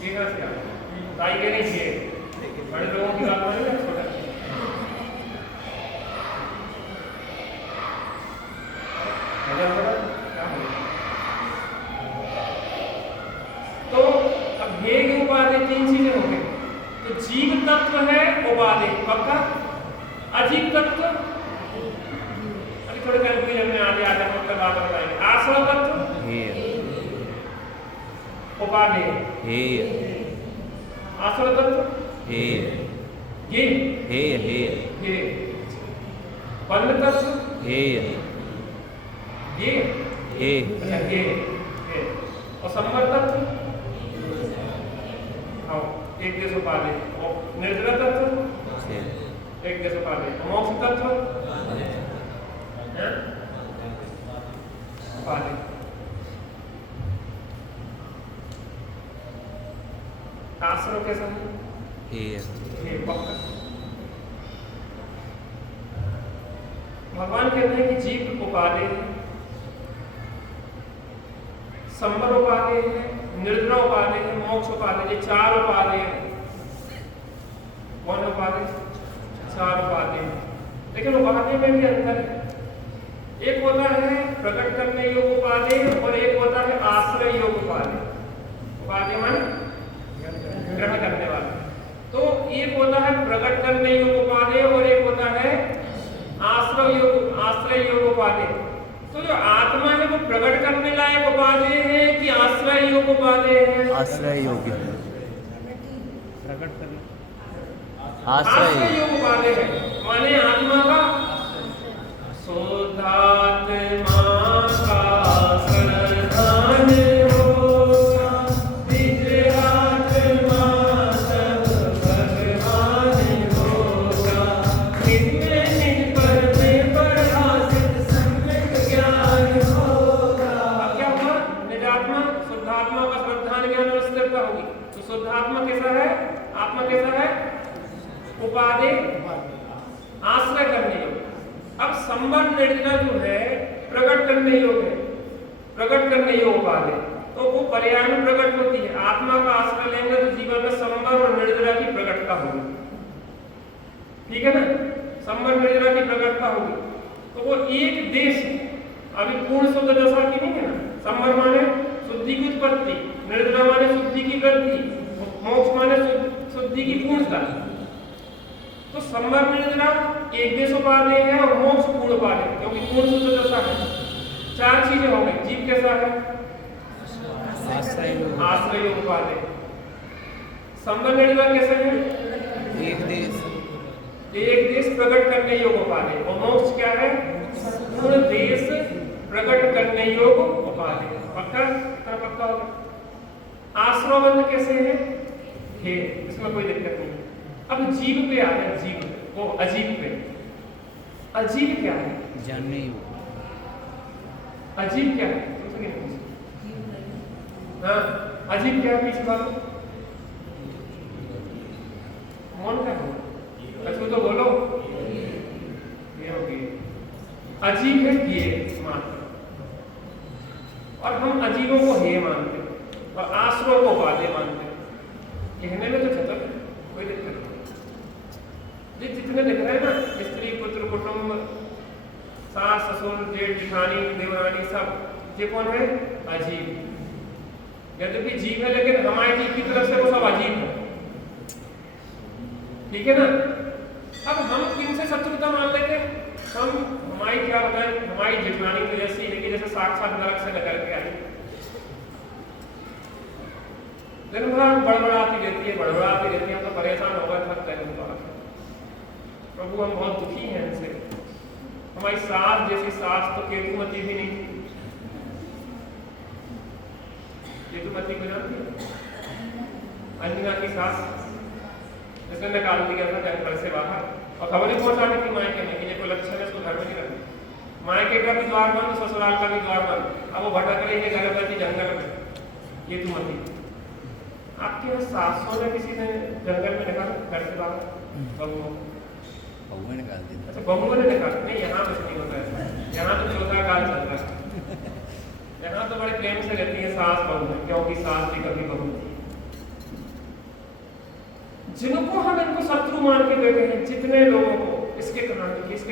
क्या क्या? ताई कह रही है, बड़े लोगों की बात मानी ना, छोटा तो अब हे की उपाधि तीन चीजें हो गई। तो जीव तत्व है उपाधि पक्का। अजीब तत्व अभी थोड़े कंफ्यूजन में आगे आजा मतलब बात बताएंगे। आश्रय तत्व उपाधि आश्रय तत्व ये बंध तत्व ये अच्छा ये और संवर तत्व एक देश उपाधि और निर्जला तत्व एक देश उपाधि मोक्ष तत्व उपाधि। आश्रय आश्रव कैसा है? हे पक्का। भगवान कहते हैं कि जीव उपादेय है, संबर उपादेय है, निर्द्रा उपादेय है, मोक्ष उपादेय, ये 4 उपादेय है। कौन उपादेय? 4 उपादेय। लेकिन उपादेय में भी अंतर है। एक होता है प्रकट करने योग्य उपादेय और एक होता है आश्रय योग्य उपादेय। उपादेय माने ग्रहण करने वाला। तो एक होता है प्रकट करने योग्य उपादेय और एक होता है आश्रय योग उपादेय। तो जो आत्मा है वो प्रकट करने लायक उपादेय है कि आश्रय योग उपादेय है? आश्रय योग्य प्रकट करने आश्रय योग उपादेय है। माने आत्मा का शुद्धात्मा का संधान होगा, दिव्यात्मा सब भगवान होगा, नित्य पर में प्रकाशित सम्यक ज्ञान होगा। अब क्या हुआ? निजात्मा शुद्धात्मा का श्रद्धान ज्ञान और स्थिरता होगी। तो शुद्धात्मा कैसा है? आत्मा कैसा है? उपादेय, आश्रय करने योग्य। अब संबंध निर्णय जो है प्रकट करने योग्य है, प्रकट करने योग्य उपादेय। तो वो पर्याय में प्रकट होती है। आत्मा का आश्रय लेंगे तो जीवन में संबंध और निर्जरा की प्रकटता होगी। ठीक है ना? संबंध निर्जरा की प्रकटता होगी। तो वो एक देश अभी पूर्ण शुद्ध दशा की नहीं है ना। संबंध माने शुद्धि की उत्पत्ति, निर्जरा माने शुद्धि की वृद्धि, मोक्ष माने शुद्धि की पूर्णता। तो संबंध निर्जरा एक देश उपादेय है और मोक्ष पूर्ण उपादेय है, क्योंकि पूर्ण शुद्ध दशा है। 4 चीजें हो गई। जीव कैसा है? आश्रय योग उपादेय। संबंध निर्जरा कैसे है? एक देश प्रकट करने योग उपादेय। और मोक्ष क्या है? पूर्ण देश प्रकट करने योग उपादेय। पक्का? पक्का होगा। आश्रवबंध कैसे है? हे, इसमें कोई दिक्कत नहीं। अब जीव पे आ गया। जीव वो अजीब पे। अजीब क्या है? जानने योग्य। अजीब क्या है? तुमसे नहीं पूछा। हाँ, अजीब क्या है? पीछे बात कौन का हो? अच्छा तो बोलो। ये होगी अजीब है ये मानते, और हम अजीबों को हे मानते और आश्रयों को उपादेय मानते। कहने में तो चतुर, कोई दिक्कत नहीं। जितने लिख रहे हैं ना, स्त्री पुत्र कुटुंब सास ससुर जेठ जेठानी देवरानी सब, ये कौन है? अजीब। यद्यपि जीव है लेकिन हमारे जीव की तरफ से वो सब अजीब है। ठीक है ना? अब हम किनसे शत्रुता मान लेते? हम हमारी क्या बताएं, हमारी जेठानी तो ऐसी है कि जैसे साक्षात नरक से निकल के आई। दिन भर बड़बड़ाती रहती है, हम तो परेशान हो गए, थक गए। प्रभु हम बहुत दुखी हैं इनसे। हमारी सास जैसी सास तो केतुमती भी नहीं थी। केतुमती को जानती है? अंजना की सास, जिसने निकाल दिया था जंगल से बाहर और खबर ही पहुंचा दी थी मायके में कि ये कोई लक्षण है, इसको घर में नहीं रखना। मायके का भी द्वार बंद, ससुराल का भी द्वार बंद। अब वो भटक रही है घर में जंगल में। केतुमती। आपके यहाँ सासों ने किसी ने जंगल में निकाला घर से बाहर? बहुएं निकाल दी। अच्छा, बहुओं ने निकाला? नहीं, यहाँ कुछ नहीं होता है। यहाँ तो चौथा काल चल रहा है। यहाँ तो बड़े प्रेम से रहती है सास बहू में, क्योंकि सास भी कभी बहू थी। जिनको हम इनको शत्रु मान के बैठे हैं, जितने लोगों को इसके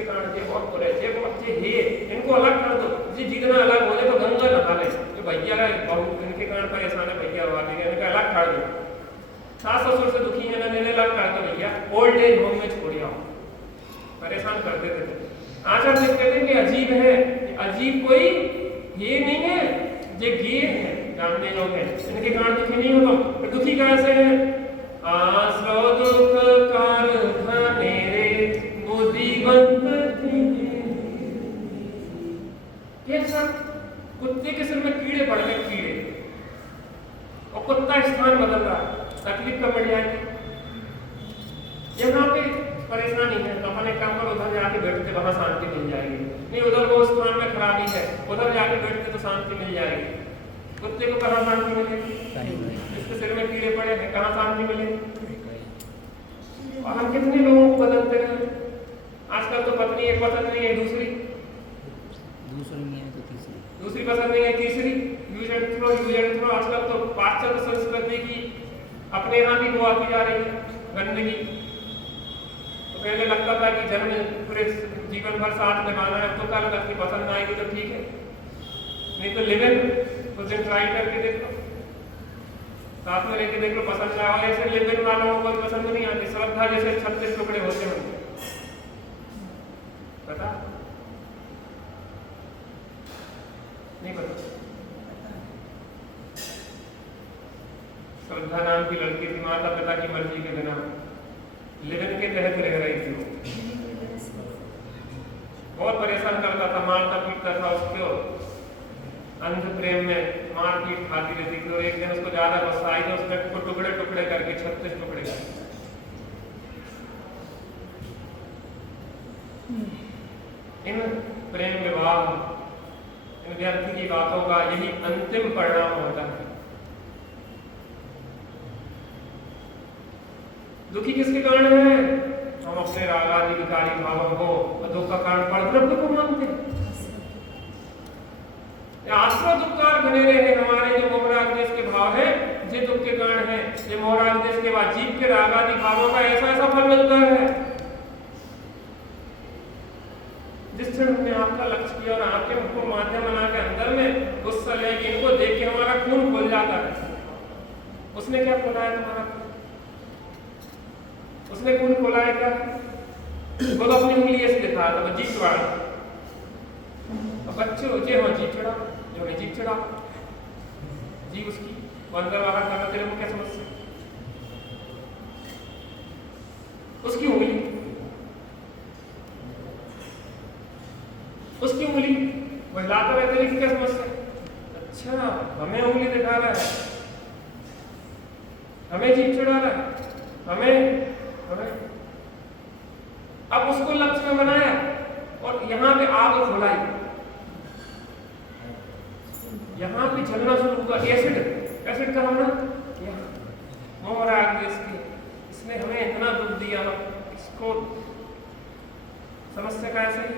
कारण ये बहुत बुरे, ये बहुत ये इनको अलग कर दो। जी जितना अलग हो जाए तो गंगा नहा ले। जो भैया है बहुत इनके कारण परेशान है, भैया वाले इनका अलग कर दो। सास ससुर से दुखी है ना, इन्हें अलग कर दो भैया, ओल्ड एज होम में छोड़ आओ। परेशान करते थे। आज हम कहते हैं कि अजीब है। अजीब कोई ये नहीं है, ये गे है, जानने लोग हैं। इनके कारण दुखी नहीं हो तो दुखी कैसे है? आश्रव दुख कार मेरे बुद्धिवंत कैसा? कुत्ते के सिर में कीड़े पड़ गए, कीड़े, और कुत्ता स्थान बदल रहा, तकलीफ कब बढ़ जाएगी? यहाँ पे परेशानी है तो अपन एक काम करो, उधर जाके बैठते, वहां शांति मिल जाएगी। नहीं, उधर वो स्थान में खराबी है, उधर जाके बैठते तो शांति मिल जाएगी। कुत्ते को कहाँ शांति मिलेगी? इसके सिर में कीड़े पड़े हैं, कहाँ शांति मिलेगी? और हम कितने लोगों को बदलते हैं। आजकल तो पत्नी एक पसंद नहीं है, दूसरी नहीं है तो तीसरी, दूसरी पसंद नहीं है, तीसरी यूज एंड थ्रो। आजकल तो पाश्चात्य संस्कृति की अपने यहाँ भी वो आती जा रही है गंदगी। तो पहले लगता था कि जन्म पूरे जीवन भर साथ निभाना है, तो कल अगर पसंद आएगी तो ठीक है, नहीं तो लिव इन कुछ दिन ट्राई करके देखो, साथ में लेके देख लो, पसंद ना आए। ऐसे लिव इन वालों को कोई पसंद नहीं आती। श्रद्धा जैसे 36 टुकड़े होते हैं, पता नहीं? पता। श्रद्धा नाम की लड़की थी, माता पिता की मर्जी के बिना लिव इन के तहत रह रही थी। बहुत परेशान करता था, मारता पीटता था उसको, अंध प्रेम में मार पीट खाती रहती थी। और एक दिन उसको ज्यादा गुस्सा आई तो उसने टुकड़े टुकड़े करके 36 टुकड़े कर। इन प्रेम विवाह, इन व्यर्थ की बातों का यही अंतिम परिणाम होता है। दुखी किसके कारण है? हम अपने रागादि विकारी भावों को दुख का कारण परद्रव्य को मानते हैं। आश्रय दुखकार बने रहे हमारे जो मोहराग देश के भाव है, ये दुख के कारण है। ये मोहराग देश के बाद जीव के रागादि भावों का ऐसा ऐसा फल मिलता है। जिस क्षण हमने आपका लक्ष्य किया और आपके हमको माध्यम बना के अंदर में गुस्सा लेके इनको देख के हमारा खून खुल जाता है। उसने क्या खोला है तुम्हारा? उसने खून खोला है क्या? वो तो अपनी उंगली ऐसे दिखा था, जीभ चढ़ा। अब बच्चे हो जे, हाँ जीभ चढ़ा, जो है जीभ चढ़ा, जीभ उसकी अंदर बाहर करना, तेरे को क्या समस्या? उसकी उंगली, उसकी उंगली बहलाता रहता है, क्या समस्या? अच्छा, हमें उंगली दिखा रहा है, हमें जीभ चढ़ा रहा है, हमें अब उसको लक्ष्य में बनाया और यहाँ पे आग खुलाई, यहाँ पे जलना शुरू हुआ। एसिड का हमला मोहराग देश के, इसने हमें इतना दुख दिया। इसको समस्या का ऐसा ही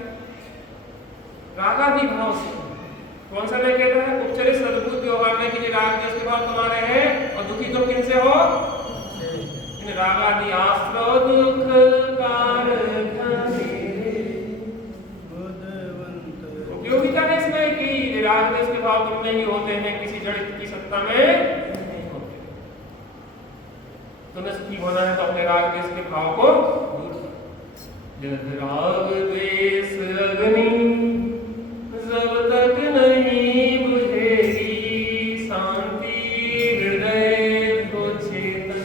रागादि भाव से कौन सा नहीं कहता है? उपचरित सद्बुद्ध व्यवहार में कि राग देश के भाव तुम्हारे हैं और दुखी तुम किनसे हो? रागादि आश्रय दुख उपयोगिता है इसमें कि राग देश के भाव तुम में ही होते हैं, किसी जड़ित की सत्ता में नहीं होते। तुम्हें सुखी होना है तो अपने राग देश के भाव को जब राग द्वेष अग्नि जब तक नहीं बुझेगी, शांति हृदय को चेतन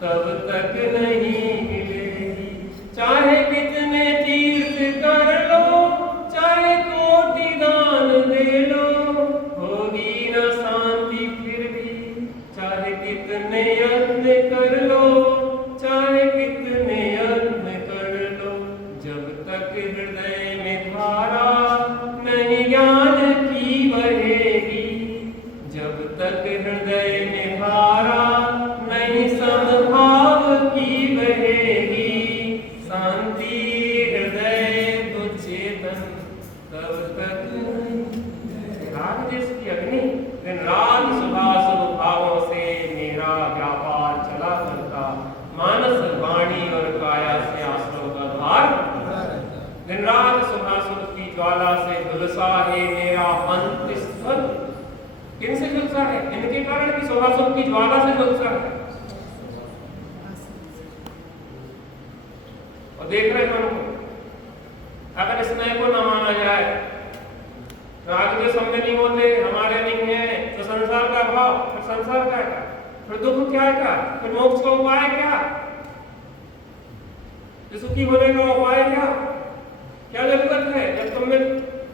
तब तक नहीं मिलेगी। चाहे कितने तीर्थ कर लो, चाहे कोटि दान दे लो, होगी न शांति फिर भी। चाहे कितने यत्न कर लो, चाहे कितने यत्न कर लो, जब तक हृदय में धारा नहीं ज्ञान की बहेगी, जब तक हृदय में धारा नहीं समभाव की बहेगी, शांति हृदय को चेतन तब तक। राग देश की अग्नि दिन रात सुबह शुभ भावों से मेरा व्यापार चला करता, मानस वाणी और काया से आश्रय का द्वार। दिन रात सुबह शुभ की ज्वाला से झुलसा है मेरा अंतस्थल। किनसे झुलसा है? इनके कारण की सुबह शुभ की ज्वाला से झुलसा है। और देख रहे हैं उनको, अगर इस नए को न माना जाए, राग देश हमने नहीं होते, हमारे नहीं है, तो संसार का भाव, फिर संसार का है, फिर दुख क्या है, फिर मोक्ष का उपाय क्या? सुखी होने का उपाय क्या जरूरत है? जब तुम में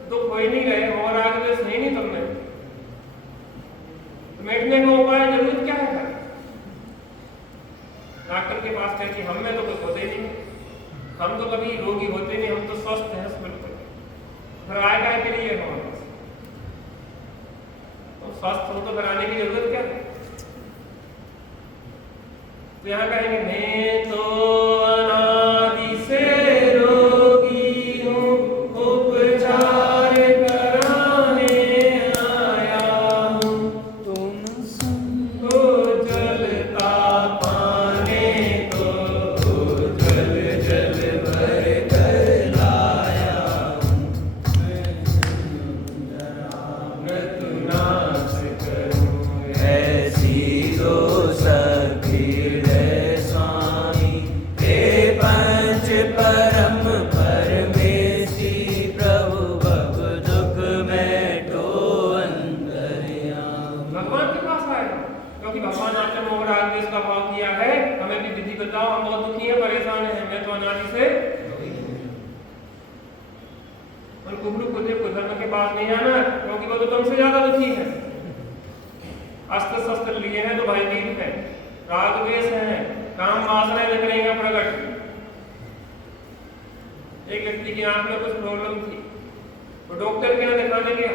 दुख हो ही नहीं रहे और राग देश है नहीं तुम में, तो मिटने का उपाय जरूरत क्या है? डॉक्टर के पास है कि हम में तो कुछ होते ही नहीं, हम तो कभी रोगी होते नहीं, हम तो स्वस्थ हैं बिल्कुल, फिर आएगा के लिए हमारे पास। तो स्वस्थ हो तो कराने की जरूरत क्या है? तो यहाँ कहेंगे मैं तो अनादि से रोगी हूँ, उपचार कराने आया हूँ। तुमको जलता पाने को जल जल भर कर लाया हूँ। मृत्यु नाश करूँ ऐसी दो हृदय स्वामी, हे पंच परम परमेशी प्रभु भव दुख में तो अंतर्यामी। भगवान के पास आए क्योंकि भगवान आपने मोहराग में इसका भाव किया है, हमें भी विधि बताओ, हम बहुत दुखी हैं, परेशान हैं, मैं तो अनादि से। और कुबरू धर्म के पास नहीं आना क्योंकि वो तो तुमसे ज्यादा दुखी है। अस्त्र शस्त्र लिए हैं तो भयभीत है, राग द्वेष है, काम वासनाएं दिख रही हैं प्रकट। एक व्यक्ति की आंख में कुछ प्रॉब्लम थी, वो डॉक्टर के यहाँ दिखाने गया,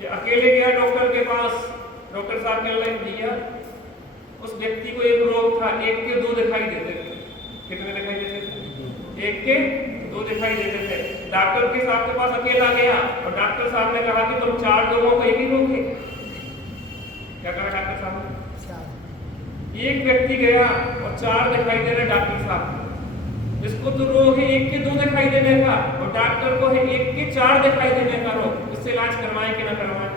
ये अकेले गया डॉक्टर के पास। डॉक्टर साहब ने बोला भैया उस व्यक्ति को एक रोग था, एक के दो दिखाई देते थे। कितने दिखाई देते थे? एक के दो दिखाई देते थे। डॉक्टर के साहब के पास अकेला गया और डॉक्टर साहब ने कहा कि तुम 4 लोगों को एक ही रोग है। क्या कहा डॉक्टर साहब ने? एक व्यक्ति गया और 4 दिखाई दे रहे डॉक्टर साहब। जिसको तो रोग है 1 के 2 दिखाई देने का और डॉक्टर को है 1 के 4 दिखाई देने का रोग। इससे इलाज करवाएं कि ना करवाएं?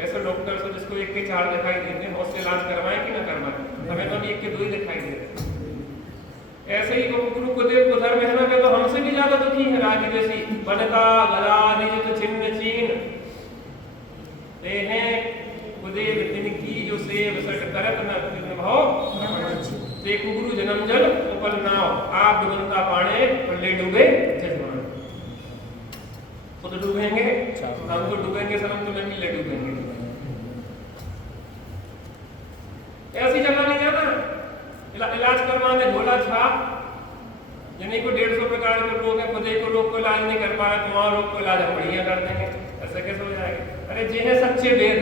ऐसे डॉक्टर से जिसको 1 के 4 दिखाई देते हैं उससे इलाज करवाएं कि ना करवाएं? हमें तो 1 के 2 ही दिखाई दे रहे। ऐसे ही गुरु गुरुदेव को धर्म है ना तो हमसे भी ज्यादा दुखी है। राज जैसी बनता गला निज चिन्ह चीन ते हैं गुरुदेव तिनकी जो सेव सट करत न भाव ते गुरु जन्म जल उपल नाव आप डूबता पाने पर ले डूबे जजमान। खुद डूबेंगे हम तो डूबेंगे सर, हम तो नहीं ले डूबेंगे। ऐसी जगह नहीं जाना इलाज करवाने झोला छाप। जिन्हीं को 150 प्रकार के रोग है, खुद ही को रोग को इलाज नहीं कर पा रहा तो वहां रोग को इलाज हम बढ़िया कर देंगे। ऐसे कैसे हो जाएगा? अरे जिन्हें सच्चे वेद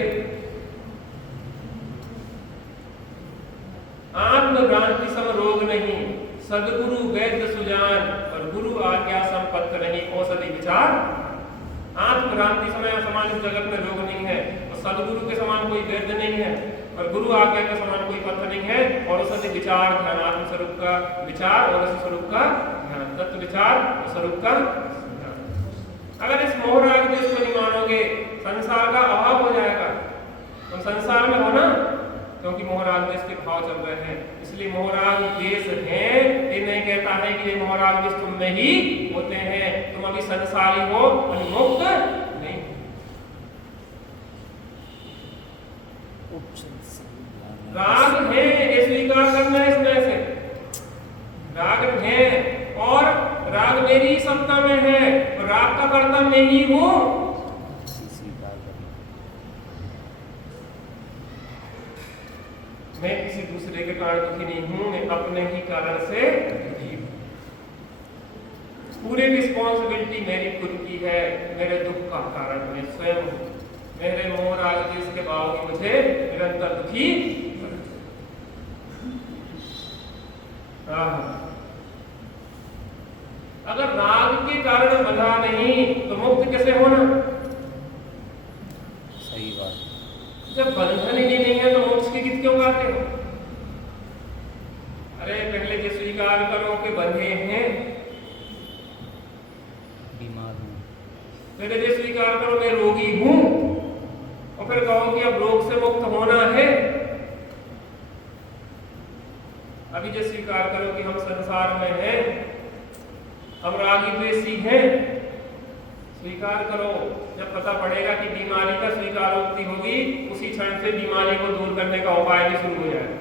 आत्मभ्रांति सम रोग नहीं, सदगुरु वैद्य सुजान और गुरु आज्ञा संपत्त नहीं औषधि विचार। आत्मभ्रांति समय समान इस जगत में रोग नहीं है और सदगुरु के समान कोई वैद्य नहीं है और गुरु आज्ञा के समान कोई पथ नहीं है। और औषधि विचार ध्यान, आत्म स्वरूप का विचार और उस स्वरूप का ध्यान, तत्व विचार और स्वरूप का ध्यान। अगर इस मोहराग देश को नहीं मानोगे संसार का अभाव हो जाएगा। तुम संसार में हो ना क्योंकि मोहराग देश के भाव चल रहे हैं, इसलिए मोहराग देश है। ये नहीं कहता है कि ये मोहराग देश तुम में ही होते हैं, तुम अभी संसारी हो, मुक्त नहीं। राग है ये स्वीकार करना है इसमें से। राग है और राग मेरी ही सत्ता में है और राग का कर्ता मैं ही हूँ। मैं किसी दूसरे के कारण दुखी नहीं हूं, मैं अपने ही कारण से दुखी हूं। पूरी रिस्पॉन्सिबिलिटी मेरी खुद की है। मेरे दुख का कारण मैं स्वयं हूं। मेरे मोहराग देश के भाव की मुझे निरंतर दुखी। अगर राग के कारण बंधा नहीं तो मुक्त कैसे होना? सही बात। जब बंधन ही नहीं है तो मोक्ष के गीत क्यों गाते हो? अरे पहले ये स्वीकार करो कि बंधे हैं, बीमार हूँ। पहले ये स्वीकार करो मैं रोगी हूँ और फिर कहो कि अब रोग से मुक्त होना है। अभी ये स्वीकार करो कि हम संसार में हैं, हम रागी द्वेषी हैं। स्वीकार करो। जब पता पड़ेगा कि बीमारी का स्वीकारोक्ति होगी उसी क्षण से बीमारी को दूर करने का उपाय भी शुरू हो जाएगा।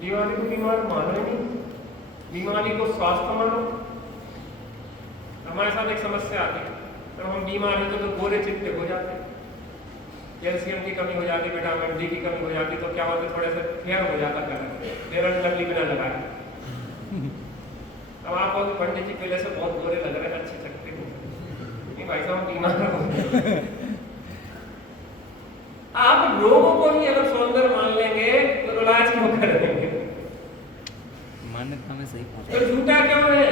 बीमारी को बीमार मानो नहीं, बीमारी को स्वास्थ्य मानो। हमारे साथ एक समस्या आती है, जब हम बीमार होते तो गोरे चिट्टे हो जाते, कैल्शियम की कमी हो जाती, विटामिन डी की कमी हो जाती, तो क्या होता थोड़े से फेयर हो जाता कलर, फेयर लवली बिना लगाए। अब आप पंडित जी पहले से बहुत गोरे लग रहे हैं, अच्छे चकते हो। कि भाई साहब बीमार हो। आप लोगों को ही अगर सौंदर्य मान लेंगे तो इलाज क्यों करेंगे? मान्यता में सही तो झूठा क्यों है?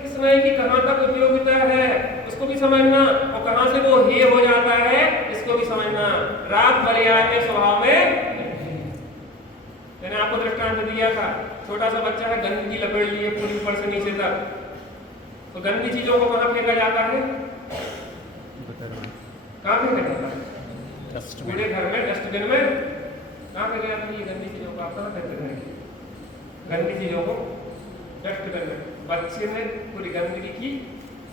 किस समय की कहाँ तक उपयोगिता है उसको भी समझना, और कहाँ से वो हे हो जाता है इसको भी समझना। राग पर्याय में स्वभाव में, मैंने आपको दृष्टांत दिया था, छोटा सा बच्चा है, गंदगी लपेट लिए पूरी ऊपर से नीचे तक, तो गंदी चीजों को कहाँ फेंका जाता है? कहाँ फेंका जाता है? पूरे घर में डस्टबिन में। कहाँ फेंका जाता है ये गंदी चीजों को? आप कहाँ फेंकते हैं गंदी चीजों को? डस्टबिन में। बच्चे ने पूरी गंदगी की,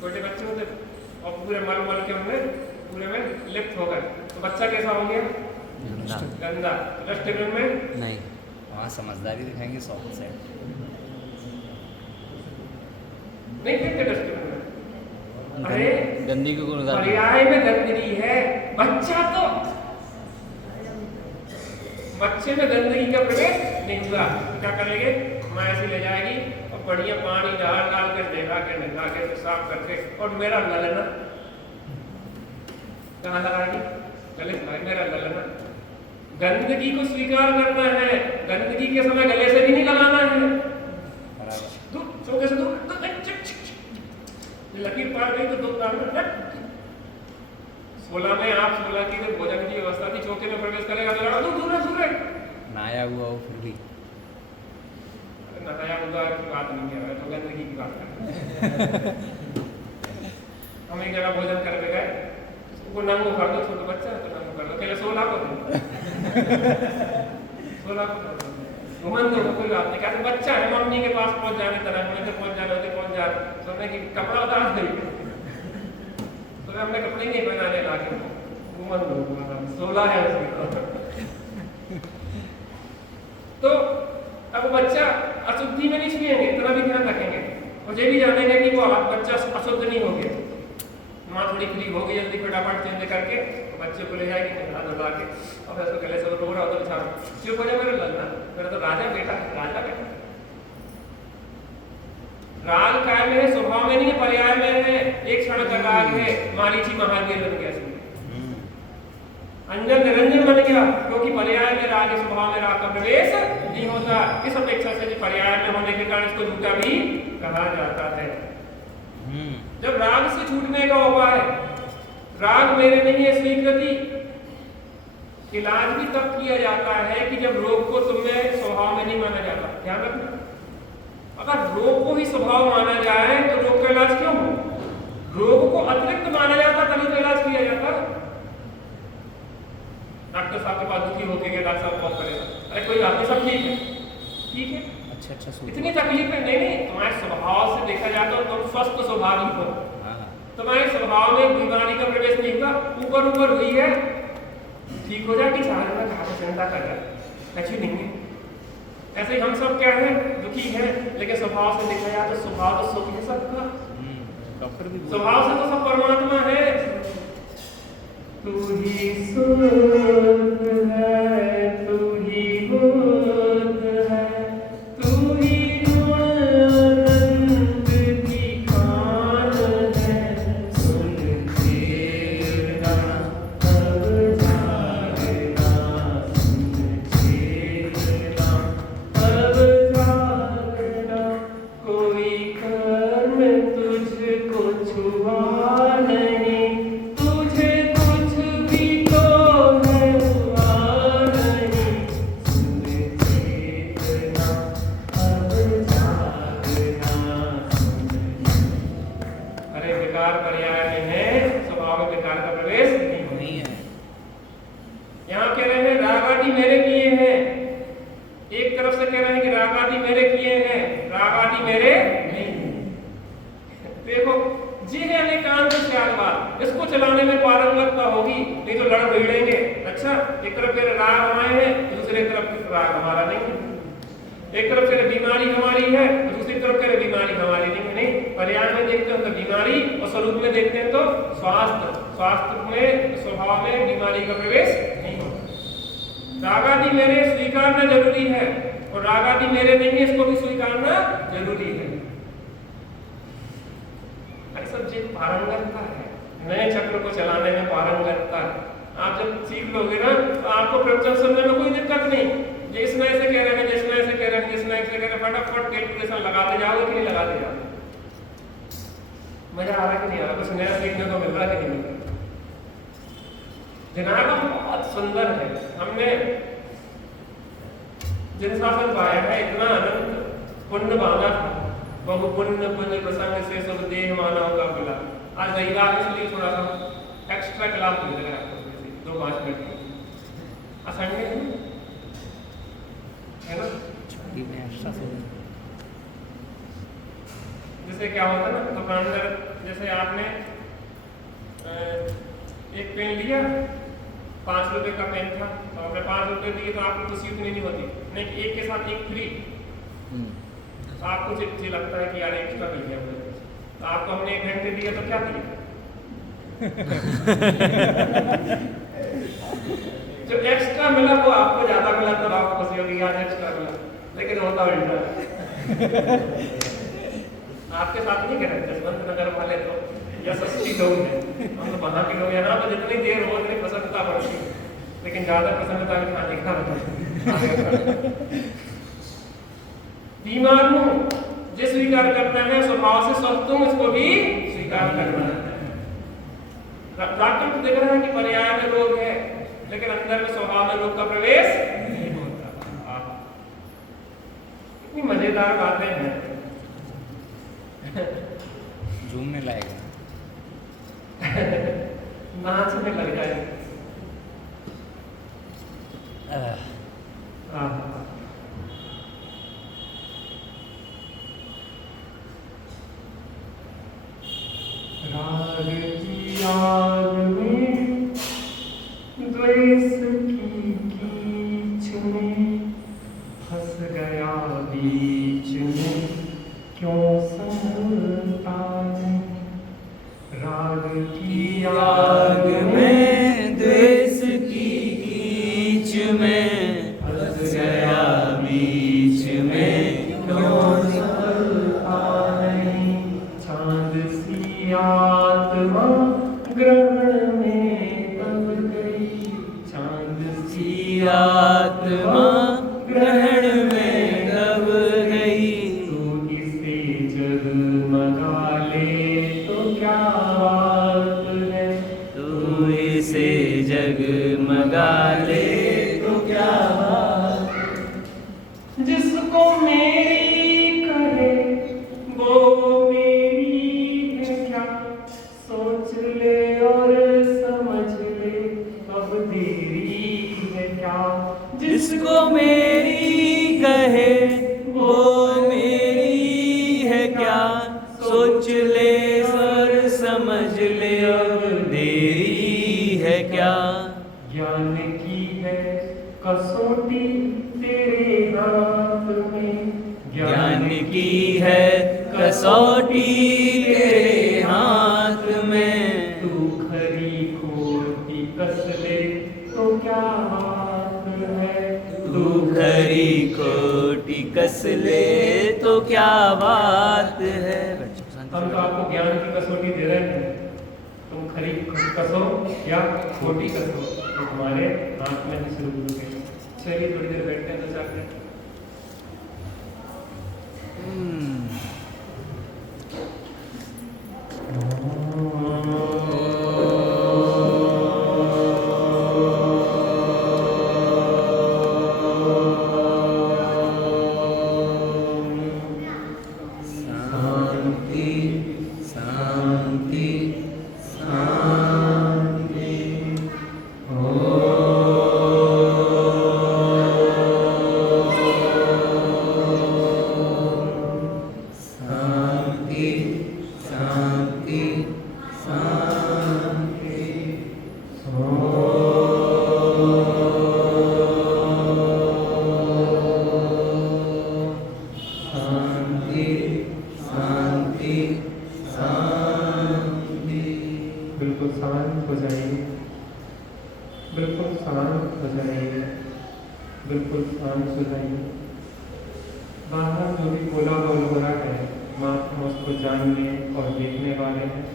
छोटे बच्चे होते, और पूरे मल मल के उनमें पूरे में लिप्त हो गए, तो बच्चा कैसा हो गया? गंदा। डस्टबिन में नहीं, वहाँ समझदारी दिखाएंगे 100%। नहीं फेंकते डस्टबिन में। अरे गंदगी को पर्याय में गंदगी है, बच्चा तो बच्चे में गंदगी का प्रवेश नहीं हुआ, क्या करेंगे? माँ ऐसी ले जाएगी और बढ़िया पानी डाल डाल कर नहा के साफ करके, और मेरा ललना कहाँ लगाएगी? गले भाई मेरा ललना। गंदगी को स्वीकार करना है, गंदगी के समय गले से भी नहीं लगाना है। दूर चौके से दूर, लकीर पार गई तो दूर डालना। 16 में आप 16 की जब भोजन की व्यवस्था थी, चौके में प्रवेश करेगा तो लड़ा दूर है। नहाया हुआ हो फिर भी नहाया हुआ की बात नहीं है, तो गंदगी की बात कर रहे हैं। हम एक जगह भोजन करके गए, वो नंगो कर दो, छोटा बच्चा है तो नंगो कर दो, पहले 16 को 16 को घुमन दो, कोई बात नहीं। कहते बच्चा है, मम्मी के पास पहुंच जाने तरह में पहुंच जाने सोने की कपड़ा उतार गई, तो हमने कपड़े नहीं बनाने लाके घुमन दो, 16 है उसमें। तो अब बच्चा अशुद्धि में नहीं छुएंगे, इतना भी ध्यान रखेंगे, और ये भी जानेंगे कि वो बच्चा अशुद्ध नहीं हो गया। माँ थोड़ी फ्री हो गई, जल्दी फटाफट चेंज करके तो बच्चे को ले जाएगी नहा धुला के, और फिर उसको गले से रो रहा हो तो बेचारा चुप हो जाए, मेरा ललना, मेरा तो राजा बेटा। राग काय में है, स्वभाव में नहीं है, पर्याय में है। एक क्षण का राग है, मारीची महावीर बन गया, अंजन निरंजन बन गया, क्योंकि पर्याय में राग, स्वभाव में राग का प्रवेश नहीं होता। इस अपेक्षा से पर्याय में होने के कारण इसको झूठा भी कहा जाता है। जब राग से छूटने का उपाय, राग मेरे नहीं है स्वीकृति, इलाज भी तब किया जाता है कि जब रोग को तुम्हें स्वभाव में नहीं माना जाता। ध्यान रखना, अगर रोग को ही स्वभाव माना जाए तो रोग का इलाज क्यों हो? रोग को अतिरिक्त माना जाता तभी तो इलाज किया जाता। डॉक्टर साहब के पास दुखी होके गए, डॉक्टर साहब कॉल करेगा, अरे कोई बात नहीं, सब ठीक है, ठीक है, अच्छा इतनी तकलीफ है? नहीं, तुम्हारे स्वभाव से देखा जाता है तुम स्वस्थ स्वभावी हो, तुम्हारे स्वभाव में बीमारी का प्रवेश नहीं हुआ, ऊपर हुई है, ठीक हो जाएगी, चिंता कर रहा है, अच्छी नहीं है। ऐसे ही हम सब क्या है, दुखी है, लेकिन स्वभाव से देखा जाए तो स्वभाव तो सुख है सबका, डॉक्टर भी स्वभाव से तो सब परमात्मा है। तू ही सुख है, तू ही बुद्ध है, तू ही आनंद की खान है, सुन चेतना अब जागना, सुन चेतना अब जागना, कोई कर्म तुझको छुआ नहीं, तुझे कुछ भी तो है हुआ नहीं, सुन चेतना अब जागना, अरे विकार पर्याय में है, स्वभाव में विकार का प्रवेश नहीं है। यहाँ कह रहे हैं राग आदि मेरे किए हैं, एक तरफ से कह रहे हैं कि राग आदि मेरे किए हैं, राग आदि मेरे नहीं। देखो जी है एकांत ख्यालवाद, इसको चलाने में पारंगतता होगी, नहीं तो लड़ भिड़ेंगे। अच्छा, एक तरफ कह रहे राग हमारे हैं, दूसरी तरफ राग हमारा नहीं है, एक तरफ कह रहे बीमारी हमारी है, दूसरी तरफ कह रहे बीमारी हमारी नहीं है। नहीं, पर्याय में देखते हैं तो बीमारी, और स्वरूप में देखते हैं तो स्वास्थ्य, स्वास्थ्य में स्वभाव में बीमारी का प्रवेश नहीं होता। राग आदि मेरे स्वीकारना जरूरी है, और राग आदि मेरे नहीं है, इसको भी स्वीकारना जरूरी है। सब जी पारंगतता है, नए चक्र को चलाने में पारंगतता। आप जब सीख लोगे ना तो आपको प्रवचन सुनने में कोई दिक्कत नहीं। जिस नए से कह रहे हैं, जिस नए से कह रहे हैं, जिस नए से कह रहे हैं, फटाफट कैलकुलेशन लगाते जाओगे कि नहीं लगाते जाओगे? मजा आ रहा कि नहीं आ रहा? कुछ नया सीखने को मिल रहा कि नहीं मिल रहा? दिनागम बहुत सुंदर है। हमने जिन शासन पाया है इतना अनंत पुण्य बांधा था, बहु पुण्य पुण्य प्रसंग से सब देह मानव का मिला। आज रविवार इसलिए थोड़ा सा एक्स्ट्रा क्लास मिल रहा है आपको, 2-5 मिनट की। संडे है ना, छुट्टी में एक्स्ट्रा से जैसे क्या होता है ना, दुकानदार जैसे आपने एक पेन लिया, 5 रुपए का पेन था, तो आपने 5 रुपए दिए तो आपको खुशी उतनी नहीं होती, नहीं एक के साथ एक फ्री। तो आपको जी लगता है कि यार एक्स्ट्रा मिल गया मुझे, तो आपको हमने 1 घंटे दिया तो क्या दिया? जो एक्स्ट्रा मिला वो आपको ज्यादा मिला तो आपको खुशी होगी, यार एक्स्ट्रा मिला। लेकिन होता उल्टा है। आपके साथ नहीं कह रहे जसवंत नगर वाले तो या सस्ती लोग हैं, हम तो वहाँ के लोग हैं ना, तो जितनी देर हो उतनी प्रसन्नता बढ़ती है, लेकिन ज्यादा प्रसन्नता भी खाने का बीमार हूँ जिस स्वीकार करना है स्वभाव से स्वस्थ हूँ, इसको भी स्वीकार करना है। डॉक्टर को देख रहा है कि पर्याय में रोग है, लेकिन अंदर में स्वभाव में रोग का प्रवेश नहीं होता। इतनी मजेदार बातें हैं। झूमने लायक नाचने लग जाएगी। राग की आग में द्वेष की कीच में फंस गया बीच में, क्यों संभलता नहीं? राग की आग में द्वेष की कीच में फंस गया बीच में, क्यों संभलता नहीं? चांद सी आत्मा ग्रहण में दब गई, चांद सी आत्मा ग्रहण में दब गई। तू इसे जगमगा ले तो क्या बात है, तू इसे जगमगा ले तो क्या बात है। जिसको मेरी कहे वो मेरी है क्या, सोच ले और समझ ले अब तेरी है क्या। जिसको मेरी कहे वो मेरी है क्या, सोच ले और समझ ले अब देरी है क्या। ज्ञान की है कसौटी तेरे हाथ में, ज्ञान की है कसौटी तेरे हाथ में। तू खरी खोटी कस ले तो क्या बात है, तू खरी खोटी कस ले तो क्या बात है। हम तो आपको ज्ञान की कसौटी दे रहे हैं, तुम खरी कसो या खोटी कसो तो तुम्हारे हाथ में ही शुरू हो गए। चलिए थोड़ी देर बैठते हैं, 2-4 मिनट। बिल्कुल शांत हो जाइए, बिल्कुल शांत हो जाइए, बिल्कुल शांत हो जाइए। बाहर जो भी बोला बोल हो रहा है, मात्र उसको जानने और देखने वाले हैं।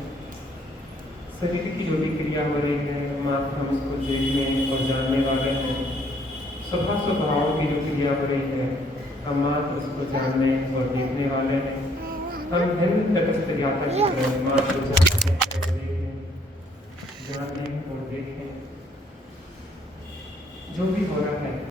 शरीर की जो भी क्रिया हो रही है मात्र हम उसको देखने और जानने वाले हैं। स्वभाव की जो क्रिया हो रही है हम मात्र उसको जानने और देखने वाले हैं। हम भिन्न तटस्थ ज्ञाता की तरह मात्र जानते और देखें जो भी हो रहा है।